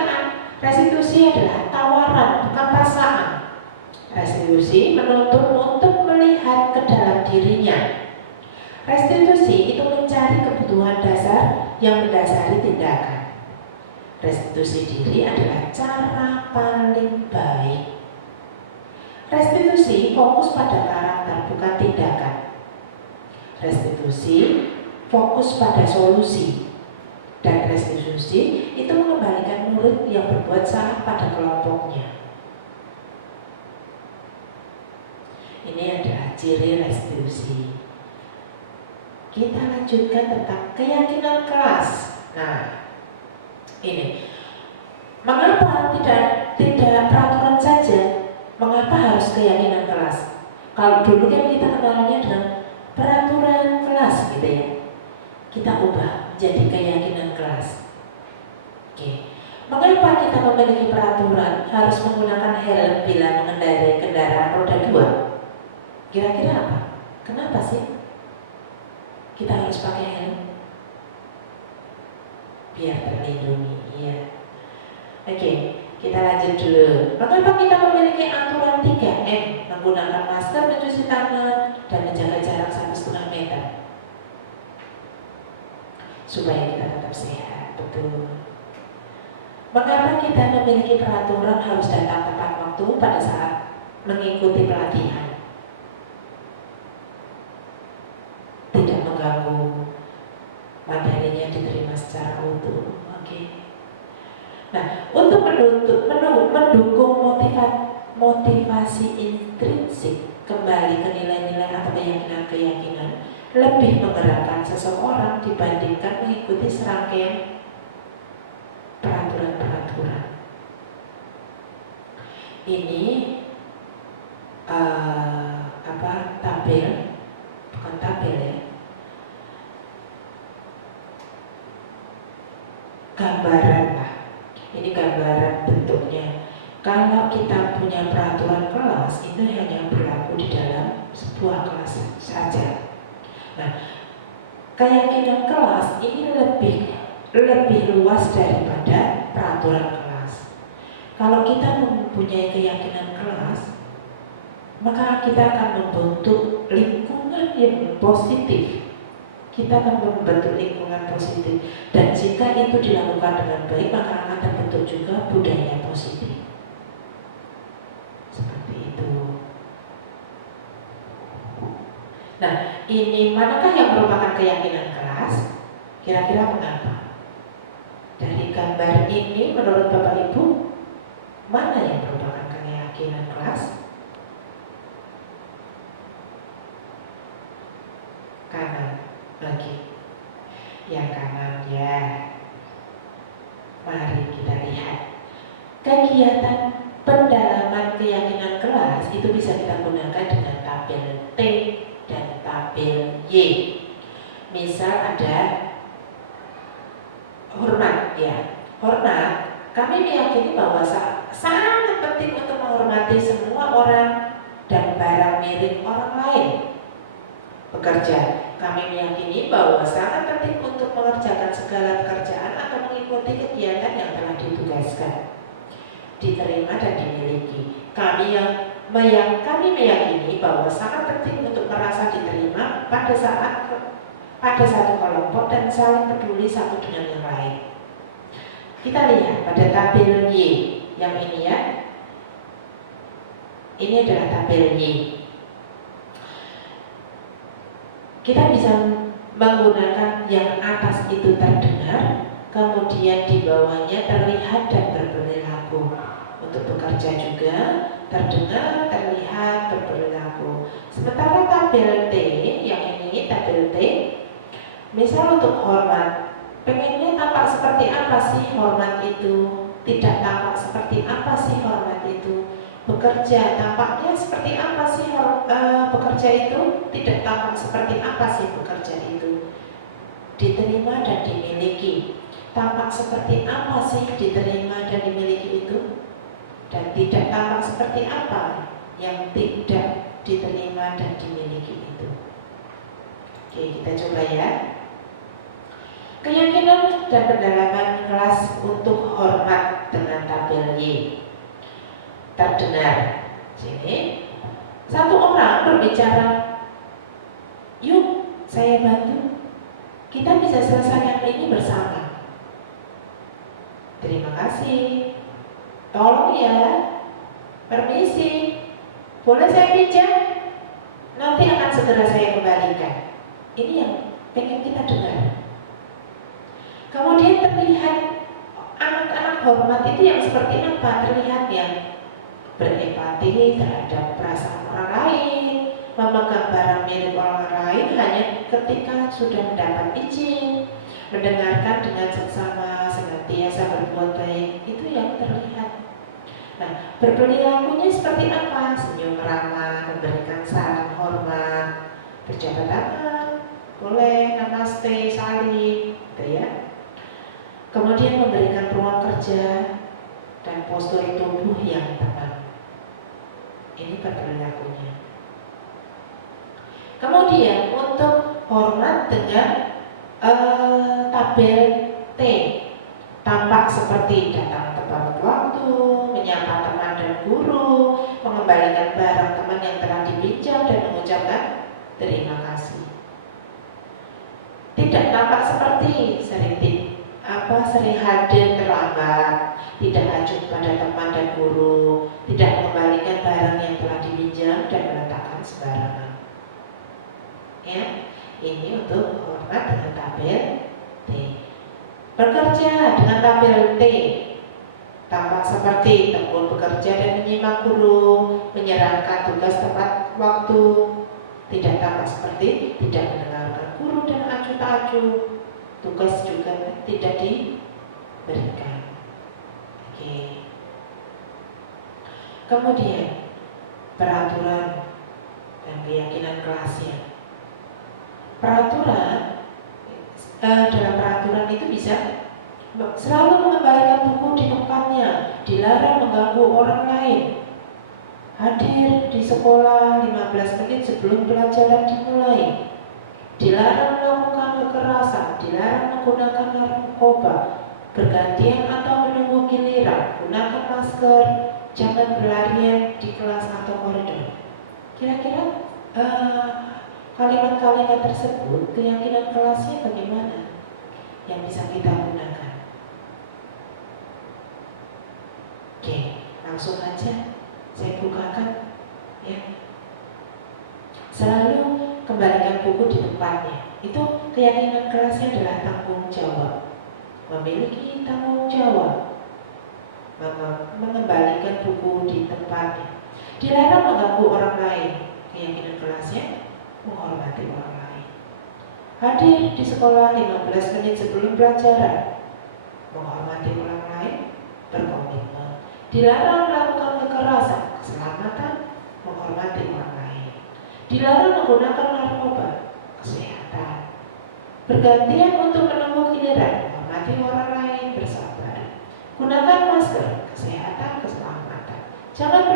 restitusi adalah tawaran, bukan paksaan. Restitusi menuntut untuk melihat ke dalam dirinya. Restitusi itu mencari kebutuhan dasar yang mendasari tindakan. Restitusi diri adalah cara paling baik. Restitusi fokus pada karakter, bukan tindakan. Restitusi fokus pada solusi. Dan restitusi itu mengembalikan murid yang berbuat salah pada kelompoknya. Ini adalah ciri restitusi. Kita lanjutkan tentang keyakinan kelas. Nah, ini mengapa tidak peraturan saja? Mengapa harus keyakinan kelas? Kalau dulu kan kita kenalnya dengan peraturan kelas gitu ya. Kita ubah jadi keyakinan kelas. Oke. Mengapa kita memiliki peraturan harus menggunakan helm bila mengendarai kendaraan roda 2? Kira-kira apa? Kenapa sih kita harus pakai helm? Biar terlindungi, iya. Oke, kita lanjut dulu. Mengapa kita memiliki aturan 3M? Menggunakan masker, mencuci tangan, dan menjaga jarak 1,5 meter. Supaya kita tetap sehat, betul. Mengapa kita memiliki peraturan harus datang tepat waktu pada saat mengikuti pelatihan? Tidak mengganggu, materinya diterima secara utuh. Oke. Nah, untuk mendukung motivasi intrinsik kembali ke nilai-nilai atau keyakinan-keyakinan, lebih menggerakkan seseorang dibandingkan mengikuti serangkaian peraturan-peraturan. Ini tabel, bukan tabel ya, gambaran lah. Ini gambaran bentuknya. Kalau kita punya peraturan kelas, itu hanya berlaku di dalam sebuah kelas saja. Nah, keyakinan kelas ini lebih luas daripada peraturan kelas. Kalau kita mempunyai keyakinan kelas, maka kita akan membentuk lingkungan yang positif. Kita akan membentuk lingkungan positif. Dan jika itu dilakukan dengan baik, maka akan terbentuk juga budaya positif. Seperti itu. Nah, ini manakah yang merupakan keyakinan kelas? Kira-kira mengapa? Dari gambar ini menurut Bapak Ibu, Mana yang merupakan keyakinan kelas? Kanan lagi. Yang kanan ya. Mari kita lihat. Kegiatan pendalaman keyakinan kelas itu bisa kita gunakan dengan tabel T dan tabel Y. Misal ada hormat ya. Hormat, kami meyakini bahwa sangat penting untuk menghormati semua orang dan barang milik orang lain. Bekerja, kami meyakini bahwa sangat penting untuk mengerjakan segala pekerjaan atau mengikuti kegiatan yang telah ditugaskan. Diterima dan dimiliki. Kami meyakini bahwa sangat penting untuk merasa diterima pada satu kelompok dan saling peduli satu dengan yang lain. Kita lihat pada tabel Y yang ini ya. Ini adalah tabel Y. Kita bisa menggunakan yang atas itu terdengar, kemudian di bawahnya terlihat dan berperilaku. Untuk bekerja juga terdengar, terlihat, berperilaku. Sementara tabel T, yang ini tabel T, misal untuk hormat, pengennya tampak seperti apa sih hormat itu? Tidak tampak seperti apa sih hormat itu? Bekerja, tampaknya seperti apa sih bekerja itu? Tidak tampak seperti apa sih bekerja itu? Diterima dan dimiliki, tampak seperti apa sih diterima dan dimiliki itu? Dan tidak tampak seperti apa yang tidak diterima dan dimiliki itu. Oke, kita coba ya. Keyakinan dan pendalaman kelas untuk hormat dengan tabel Y. Terdengar. Sini. Satu orang berbicara, yuk saya bantu. Kita bisa selesaikan ini bersama. Terima kasih. Tolong ya. Permisi. Boleh saya pinjam? Nanti akan segera saya kembalikan. Ini yang pengen kita dengar. Kemudian terlihat anak-anak hormat itu yang seperti apa? Terlihat yang berempati terhadap perasaan orang lain, memegang barang milik orang lain hanya ketika sudah mendapat izin, mendengarkan dengan seksama, senantiasa berbuat baik, itu yang terlihat. Nah, berperilakunya seperti apa? Senyum ramah, memberikan salam hormat, berjabat tangan, boleh, namaste, salim, gitu ya. Kemudian memberikan ruang kerja dan postur tubuh yang tenang. Ini berperilakunya. Kemudian untuk hormat dengan tabel T, tampak seperti datang tepat waktu, menyapa teman dan guru, mengembalikan barang teman yang telah dipinjam dan mengucapkan terima kasih. Tidak tampak seperti sering hadir terlambat, tidak acuh pada teman dan guru, tidak mengembalikan barang yang telah dipinjam dan meletakkan sembarangan. Ya, ini untuk hormat dengan tabel T. Bekerja dengan tabel T, tampak seperti tekun bekerja dan menyimak guru, menyerahkan tugas tepat waktu, tidak tampak seperti tidak mendengarkan guru dan acuh tak acuh. Tugas juga tidak diberikan. Oke. Kemudian peraturan dan keyakinan kelasnya. Peraturan dalam peraturan itu bisa selalu mengembalikan buku di tempatnya, dilarang mengganggu orang lain, hadir di sekolah 15 menit sebelum pelajaran dimulai, dilarang melakukan kekerasan, dilarang menggunakan narkoba, bergantian atau menunggu giliran, gunakan masker, jangan berlarian di kelas atau koridor. Kira-kira kalimat-kalimat tersebut, keyakinan kelasnya bagaimana yang bisa kita gunakan? Oke, langsung aja saya bukakan ya. Selalu kembalikan buku di tempatnya. Itu keyakinan kelasnya adalah tanggung jawab. Memiliki tanggung jawab. mengembalikan buku di tempatnya. Dilarang mengganggu orang lain. Keyakinan kelasnya menghormati orang lain. Hadir di sekolah 15 menit sebelum pelajaran, menghormati orang lain, berkomitmen. Dilarang melakukan kekerasan, keselamatan, menghormati orang lain. Dilarang menggunakan narkoba, kesehatan. Bergantian untuk menunggu giliran, menghormati orang lain, bersabar. Gunakan masker, kesehatan, keselamatan. Jangan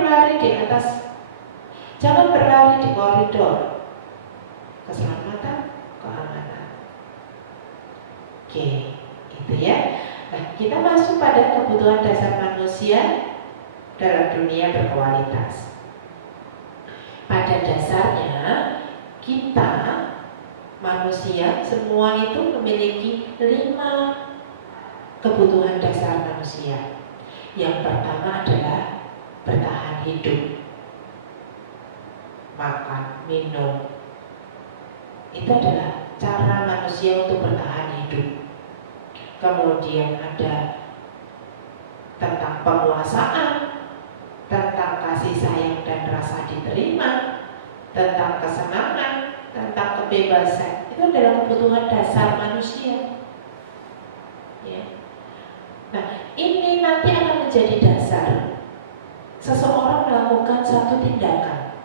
berlari di koridor, keselamatan, keamanan. Oke, gitu ya. Nah, kita masuk pada kebutuhan dasar manusia dalam dunia berkualitas. Pada dasarnya, kita manusia semua itu memiliki 5 kebutuhan dasar manusia. Yang pertama adalah bertahan hidup, makan, minum. Itu adalah cara manusia untuk bertahan hidup. Kemudian ada tentang penguasaan, tentang kasih sayang dan rasa diterima, tentang kesenangan, tentang kebebasan. Itu adalah kebutuhan dasar manusia. Ya. Nah, ini nanti akan menjadi dasar seseorang melakukan satu tindakan.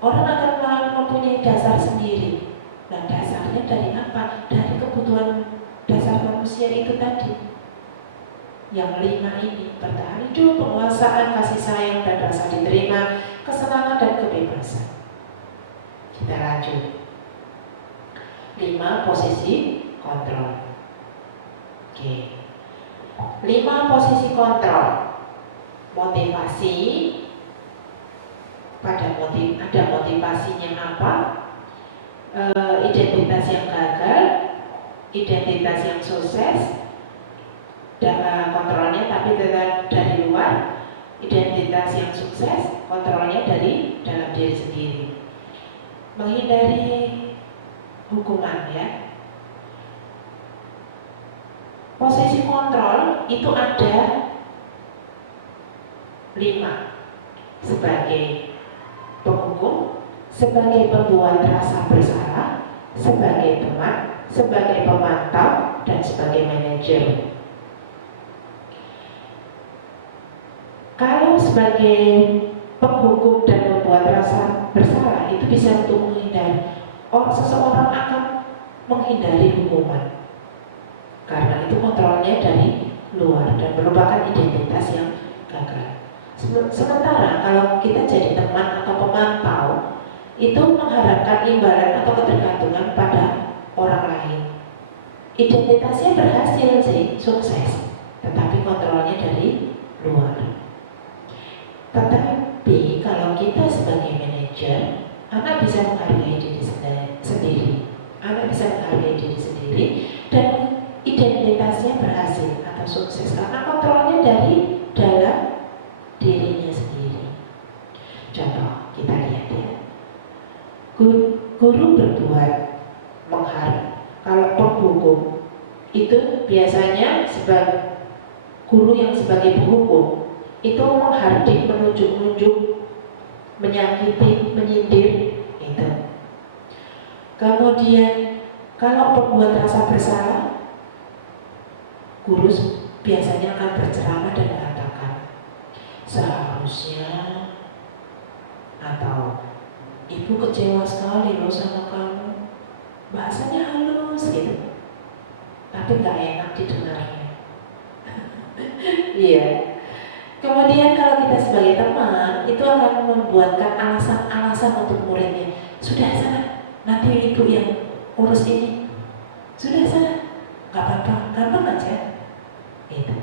Orang akan mempunyai dasar sendiri. Nah, dasarnya dari apa? Dari kebutuhan dasar manusia itu tadi. Yang 5 ini, bertahan hidup, penguasaan, kasih sayang dan rasa diterima, kesenangan dan kebebasan. Kita lanjut. 5 posisi kontrol. Oke. 5 posisi kontrol. Motivasi, ada motivasinya apa? Identitas yang gagal, identitas yang sukses, dan kontrolnya tapi dari luar. Identitas yang sukses, kontrolnya dari dalam diri sendiri. Menghindari hukuman, ya. Posisi kontrol itu ada 5. Sebagai penghukum, sebagai pembuat rasa bersalah, sebagai teman, sebagai pemantau, dan sebagai manajer. Kalau sebagai penghukum dan membuat rasa bersalah, itu bisa untuk menghindari. Seseorang akan menghindari hukuman karena itu kontrolnya dari luar dan merupakan identitas yang gagal. Sementara kalau kita jadi teman atau pemantau, itu mengharapkan imbalan atau ketergantungan pada orang lain. Identitasnya berhasil sih, sukses, tetapi kontrolnya dari luar. Tetapi kalau kita sebagai manajer, anak bisa menghargai diri sendiri, anak bisa menghargai diri sendiri dan identitasnya berhasil atau sukses karena kontrolnya dari dalam dirinya sendiri. Contoh, kita lihat ya. Guru berbuat menghargai. Kalau penghukum itu biasanya sebagai guru yang sebagai penghukum itu menghardik, menunjuk-nunjuk, menyakiti, menyindir itu. Kemudian kalau pembuat rasa bersalah, guru biasanya akan berceramah dan mengatakan seharusnya, atau ibu kecewa sekali loh sama kamu, bahasanya halus gitu, tapi gak enak didengarnya. Iya. Kemudian kalau kita sebagai teman, itu akan membuatkan alasan-alasan untuk muridnya. Sudah sana, nanti ibu yang urus ini. Sudah sana, gak apa-apa, gampang aja. Gitu.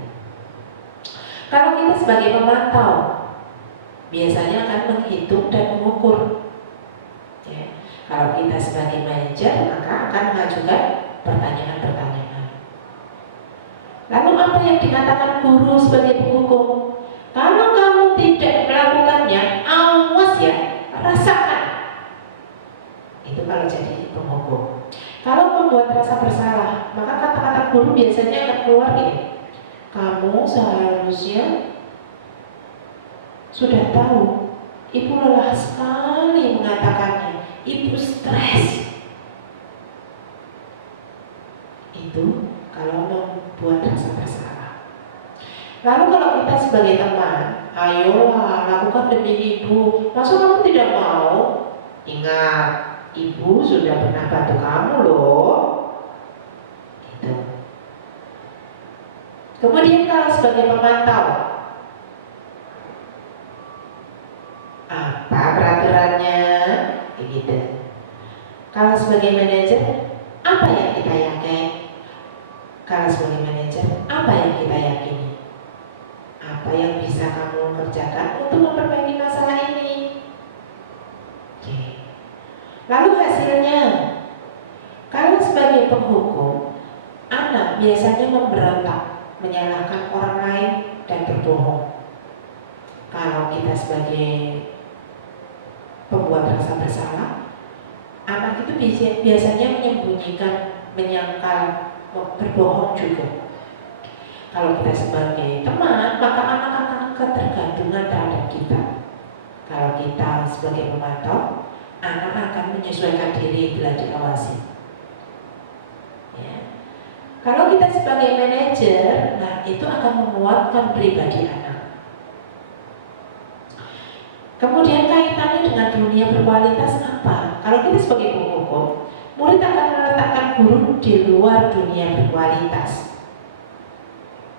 Kalau kita sebagai pemantau, biasanya akan menghitung dan mengukur. Ya. Kalau kita sebagai manajer, maka akan mengajukan pertanyaan-pertanyaan. Lalu apa yang dikatakan guru sebagai penghukum? Kalau kamu tidak melakukannya, awas ya, rasakan. Itu kalau jadi penghukum. Kalau membuat rasa bersalah, maka kata-kata guru biasanya akan keluar gini. Kamu seharusnya sudah tahu, ibu lelah sekali mengatakannya, ibu stres. Itu kalau membuat rasa bersalah. Lalu kalau kita sebagai teman, ayolah lakukan demi ibu. Masa kamu tidak mau? Ingat, ibu sudah pernah bantu kamu loh. Gitu. Kemudian kalau sebagai pemantau, apa peraturannya? Begitu. Kalau sebagai manajer, apa yang kita yakin? Kalau sebagai manajer, apa yang kita yakini? Apa yang bisa kamu kerjakan untuk memperbaiki masalah ini? Oke. Lalu hasilnya, kalau sebagai penghukum, anak biasanya memberontak, menyalahkan orang lain dan berbohong. Kalau kita sebagai pembuat rasa bersalah, anak itu biasanya menyembunyikan, menyangkal, berbohong juga. Kalau kita sebagai teman, maka anak akan ketergantungan terhadap kita. Kalau kita sebagai pemantau, anak akan menyesuaikan diri bila diawasi. Ya. Kalau kita sebagai manajer, nah itu akan menguatkan pribadi anak. Kemudian kaitannya dengan dunia berkualitas apa? Kalau kita sebagai penghukum, murid akan meletakkan guru di luar dunia berkualitas.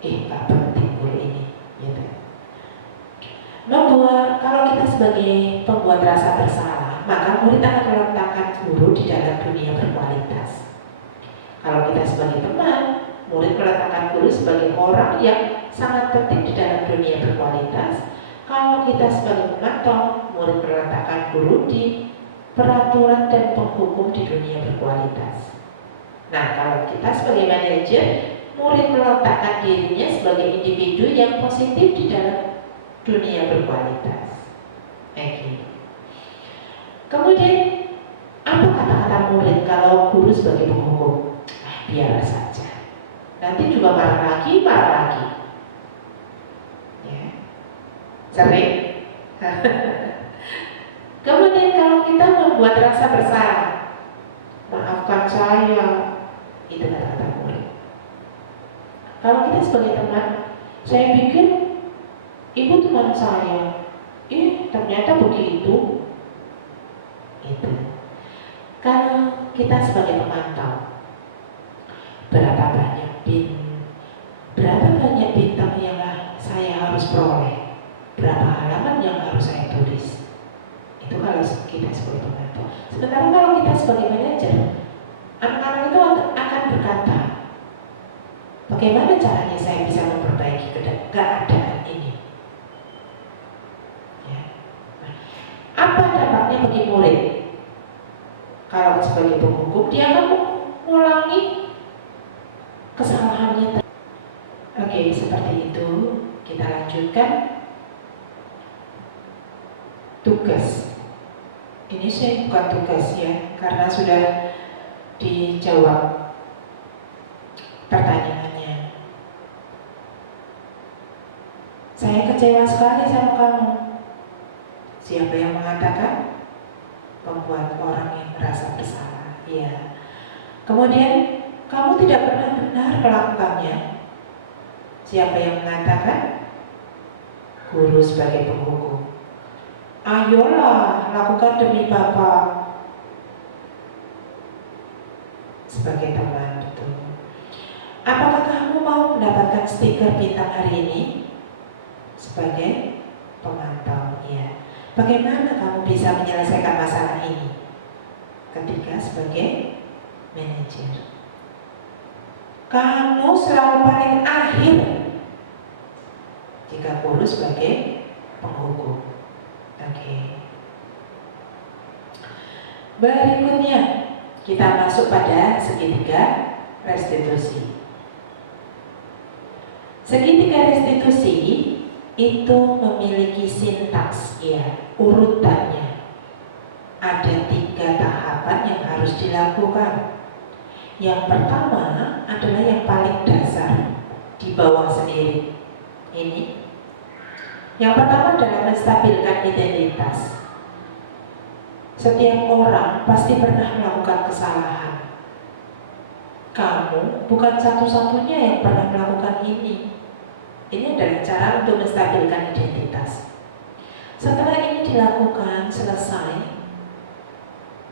Gak penting guru ini, gitu. Kalau kita sebagai pembuat rasa bersalah, maka murid akan meletakkan guru di dalam dunia berkualitas. Kalau kita sebagai teman, murid meletakkan guru sebagai orang yang sangat penting di dalam dunia berkualitas. Kalau kita sebagai pemantau, murid meletakkan guru di peraturan dan penghukum di dunia berkualitas. Nah, kalau kita sebagai manajer, murid meletakkan dirinya sebagai individu yang positif di dalam dunia berkualitas. Oke. Kemudian, apa kata-kata murid kalau guru sebagai penghukum? Biar saja. Nanti juga marah lagi. Ya. Sering. Kemudian kalau kita membuat rasa bersalah, maafkan saya, itu kata-kata murid. Kalau kita sebagai teman, saya pikir ibu teman saya, ternyata begitu. Itu. Kalau kita sebagai pemantau, berapa banyak bintang yang saya harus peroleh, berapa halaman yang harus saya tulis. Itu kalau kita sebagai pemantau. Sementara kalau kita sebagai manajer, anak-anak itu akan berkata, bagaimana caranya saya bisa memperbaiki keadaan ini? Ya. Nah, apa dampaknya bagi murid? Kalau sebagai penghukum, dia akan mengulangi kesalahannya. Oke, seperti itu. Kita lanjutkan. Tugas. Ini saya bukan tugas ya, karena sudah dijawab pertanyaannya. Saya kecewa sekali sama kamu. Siapa yang mengatakan? Membuat orang yang merasa bersalah. Ya. Kemudian kamu tidak pernah benar melakukannya. Siapa yang mengatakan? Guru sebagai penghukum. Ayolah, lakukan demi Bapak. Sebagai teman, betul. Apakah kamu mau mendapatkan stiker bintang hari ini? Sebagai pemantau, ya. Bagaimana kamu bisa menyelesaikan masalah ini ketika sebagai manajer? Kamu selalu paling akhir jika guru sebagai penghukum. Oke. Berikutnya kita masuk pada segitiga restitusi. Segitiga restitusi itu memiliki sintaks, ya, urutannya. Ada 3 tahapan yang harus dilakukan. Yang pertama adalah yang paling dasar, di bawah sendiri. Ini yang pertama adalah menstabilkan identitas. Setiap orang pasti pernah melakukan kesalahan. Kamu bukan satu-satunya yang pernah melakukan ini. Ini adalah cara untuk menstabilkan identitas. Setelah ini dilakukan selesai,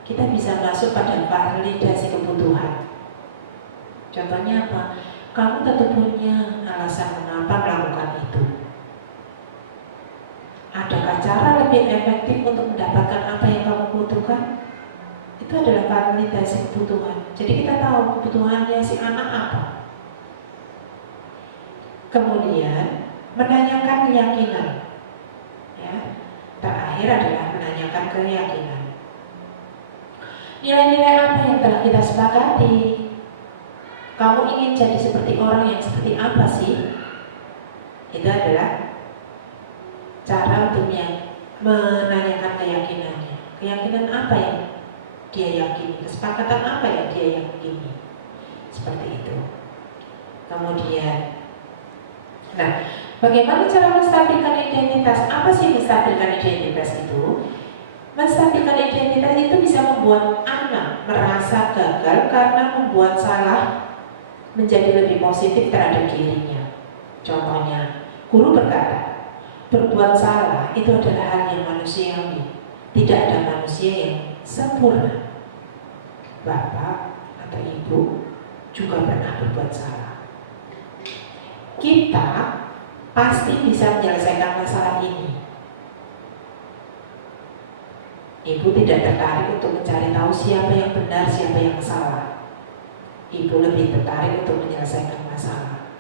kita bisa masuk pada validasi kebutuhan. Contohnya apa? Kamu tentu punya alasan mengapa melakukan itu. Adakah cara lebih efektif untuk mendapatkan apa yang kamu butuhkan? Itu adalah validasi kebutuhan. Jadi kita tahu kebutuhannya si anak apa. Kemudian menanyakan keyakinan. Ya, terakhir adalah menanyakan keyakinan. Nilai-nilai apa yang telah kita sepakati? Kamu ingin jadi seperti orang yang seperti apa sih? Itu adalah cara untuk menanyakan keyakinannya. Keyakinan apa yang dia yakini? Kesepakatan apa yang dia yakini? Seperti itu. Kemudian, nah, bagaimana cara menstabilkan identitas? Apa sih menstabilkan identitas itu? Menstabilkan identitas itu bisa membuat anak merasa gagal karena membuat salah menjadi lebih positif terhadap dirinya. Contohnya, guru berkata, berbuat salah itu adalah hal yang manusiawi. Tidak ada manusia yang sempurna. Bapak atau ibu juga pernah berbuat salah. Kita pasti bisa menyelesaikan masalah ini. Ibu tidak tertarik untuk mencari tahu siapa yang benar, siapa yang salah. Ibu lebih tertarik untuk menyelesaikan masalah.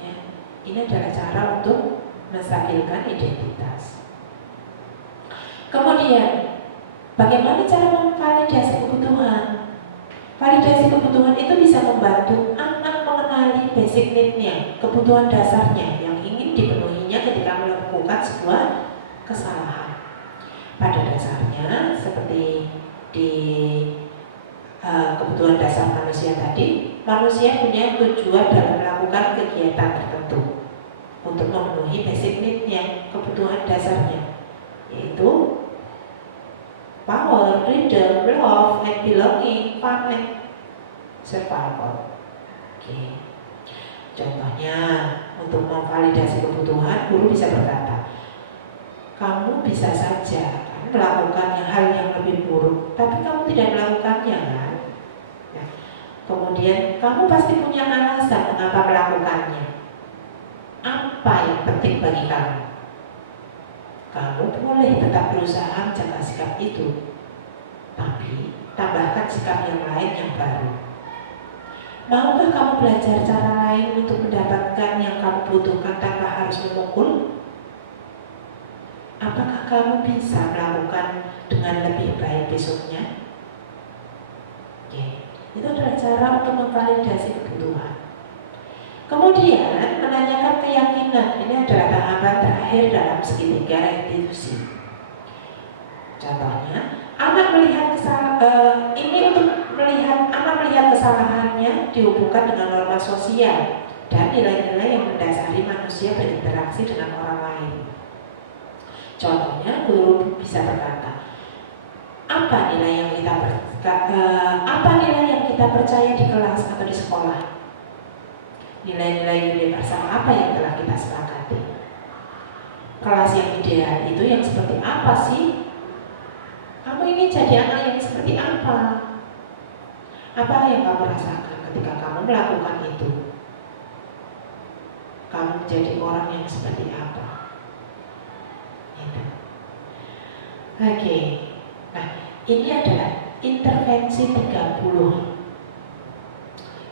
Ya, ini adalah cara untuk menstabilkan identitas. Kemudian, bagaimana cara memvalidasi kebutuhan? Validasi kebutuhan itu bisa membantu anak mengenali basic need-nya, kebutuhan dasarnya yang ingin dipenuhinya ketika melakukan sebuah kesalahan. Pada dasarnya, seperti di kebutuhan dasar manusia tadi, manusia punya tujuan dalam melakukan kegiatan tertentu untuk memenuhi basic need-nya, kebutuhan dasarnya, yaitu power, freedom, love, and belonging, fun, and survival. Oke. Contohnya, untuk memvalidasi kebutuhan, guru bisa berkata, kamu bisa saja melakukan hal yang lebih buruk, tapi kamu tidak melakukannya, kan? Nah, kemudian kamu pasti punya alasan mengapa melakukannya. Apa yang penting bagi kamu? Kamu boleh tetap berusaha menjaga sikap itu, tapi tambahkan sikap yang lain yang baru. Maukah kamu belajar cara lain untuk mendapatkan yang kamu butuhkan tanpa harus memukul? Apakah kamu bisa melakukan dengan lebih baik besoknya? Oke, itu adalah cara untuk memvalidasi kebutuhan. Kemudian menanyakan keyakinan. Ini adalah tahapan terakhir dalam segitiga restitusi. Contohnya, anak melihat ini untuk melihat anak melihat kesalahannya dihubungkan dengan norma sosial dan nilai-nilai yang mendasari manusia berinteraksi dengan orang lain. Contohnya, guru bisa berkata, apa nilai yang kita percaya di kelas atau di sekolah? Nilai-nilai universal apa yang telah kita sepakati? Kelas yang ideal itu yang seperti apa sih? Kamu ingin jadi anak yang seperti apa? Apa yang kamu rasakan ketika kamu melakukan itu? Kamu menjadi orang yang seperti apa? Oke. Nah, ini adalah intervensi 30.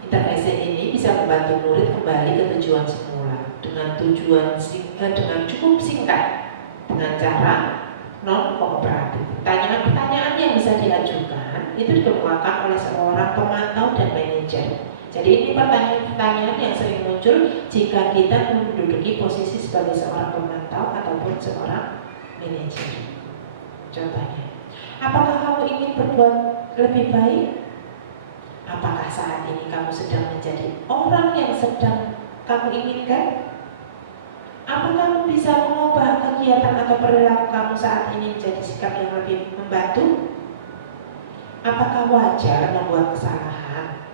Intervensi ini bisa membantu murid kembali ke tujuan semula dengan cukup singkat, dengan cara non kooperatif. Pertanyaan-pertanyaan yang bisa diajukan itu dikemukakan oleh seorang pemantau dan manajer. Jadi ini pertanyaan-pertanyaan yang sering muncul jika kita menduduki posisi sebagai seorang pemantau ataupun seorang manajer. Contohnya, apakah kamu ingin berbuat lebih baik? Apakah saat ini kamu sedang menjadi orang yang sedang kamu inginkan? Apa kamu bisa mengubah kegiatan atau perilaku kamu saat ini menjadi sikap yang lebih membantu? Apakah wajar membuat kesalahan?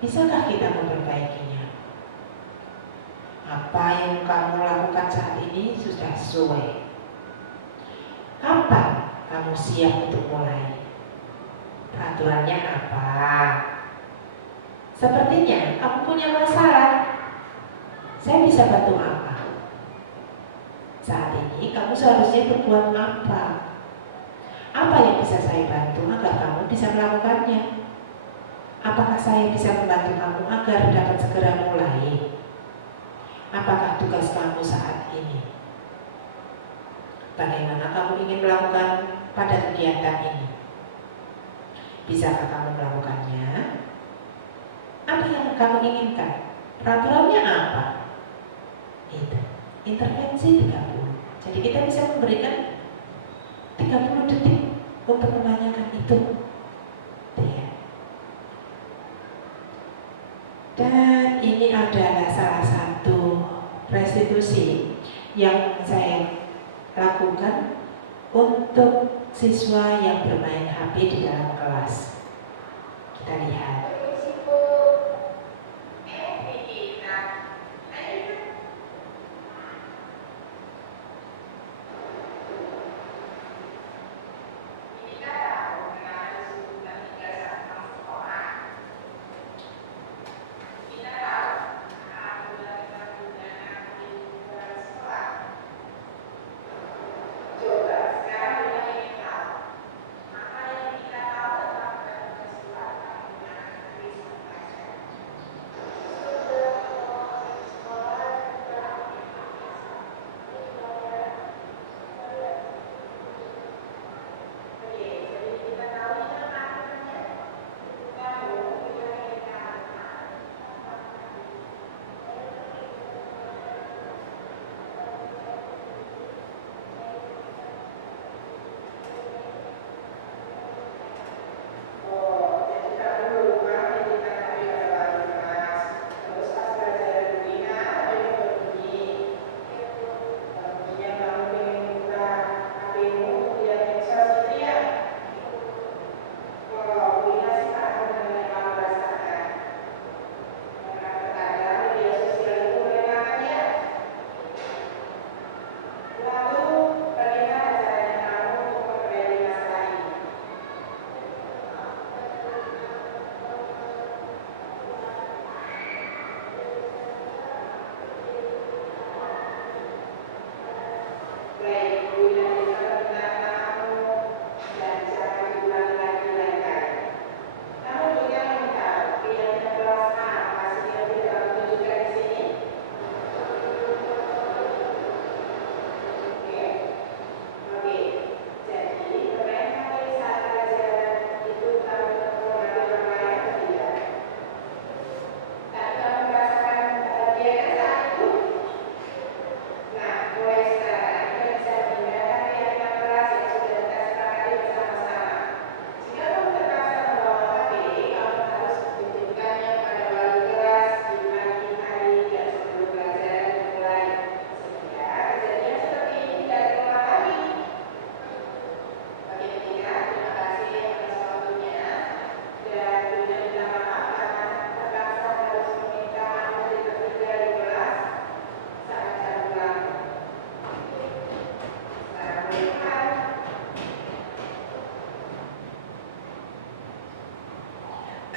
Bisakah kita memperbaikinya? Apa yang kamu lakukan saat ini sudah sesuai? Kapan kamu siap untuk mulai? Peraturannya apa? Sepertinya kamu punya masalah. Saya bisa bantu apa? Saat ini kamu seharusnya berbuat apa? Apa yang bisa saya bantu agar kamu bisa melakukannya? Apakah saya bisa membantu kamu agar dapat segera mulai? Apakah tugas kamu saat ini? Bagaimana kamu ingin melakukan pada kegiatan ini? Bisakah kamu melakukannya? Apa yang kamu inginkan? Peraturannya apa? Itu. Intervensi 30. Jadi kita bisa memberikan 30 detik untuk menanyakan itu. Ya. Dan ini adalah salah satu restitusi yang saya lakukan untuk siswa yang bermain HP di dalam kelas. Kita lihat.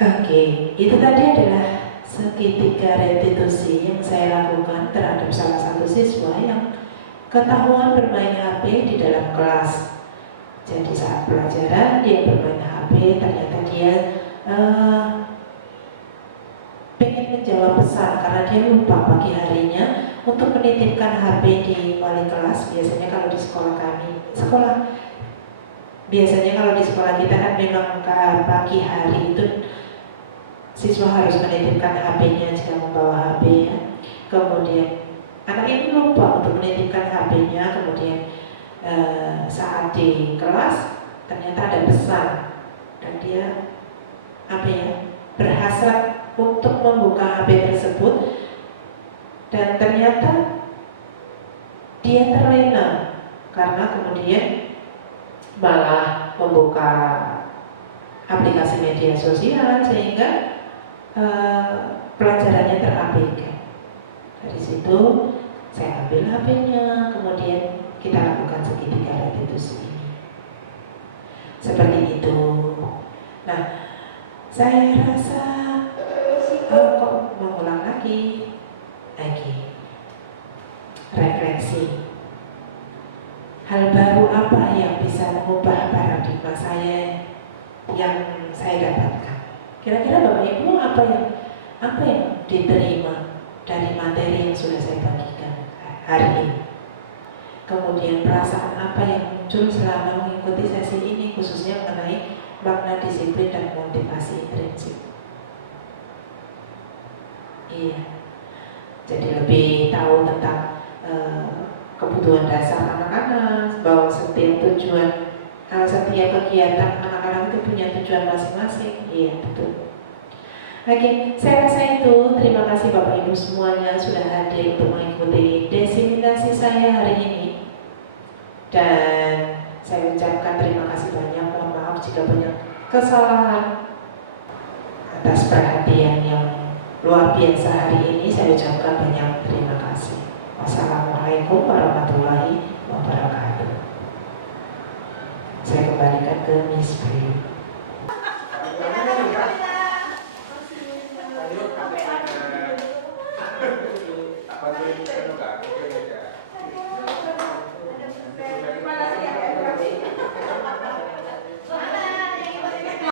Oke, itu tadi adalah segitiga restitusi yang saya lakukan terhadap salah satu siswa yang ketahuan bermain HP di dalam kelas. Jadi saat pelajaran dia bermain HP, ternyata dia pengen menjawab pesan karena dia lupa pagi harinya untuk menitipkan HP di wali kelas. Biasanya kalau di sekolah kami, biasanya kalau di sekolah kita kan memang pagi hari itu siswa harus menitipkan HP-nya jika membawa HP ya. Kemudian anak ini lupa untuk menitipkan HP-nya. Kemudian saat di kelas ternyata ada pesan dan dia berhasrat untuk membuka HP tersebut, dan ternyata dia terlena karena kemudian malah membuka aplikasi media sosial sehingga pelajarannya terabaikan. Dari situ saya ambil HP-nya, kemudian kita lakukan segitiga restitusi ini. Seperti itu. Nah, saya rasa kok mengulang lagi refleksi. Hal baru apa yang bisa mengubah paradigma saya yang saya dapatkan? Kira-kira Bapak Ibu apa yang diterima dari materi yang sudah saya bagikan hari ini? Kemudian perasaan apa yang muncul selama mengikuti sesi ini, khususnya mengenai makna disiplin dan motivasi intrinsik? Iya, jadi lebih tahu tentang kebutuhan dasar anak-anak, bahwa setiap kegiatan anak-anak itu punya tujuan masing-masing. Iya, betul. Oke, saya rasa itu. Terima kasih Bapak Ibu semuanya sudah hadir untuk mengikuti diseminasi saya hari ini. Dan saya ucapkan terima kasih banyak. Mohon maaf jika banyak kesalahan. Atas perhatian yang luar biasa hari ini, saya ucapkan banyak terima kasih. Wassalamualaikum warahmatullahi wabarakatuh. Saya kembalikan ke Miss Pri.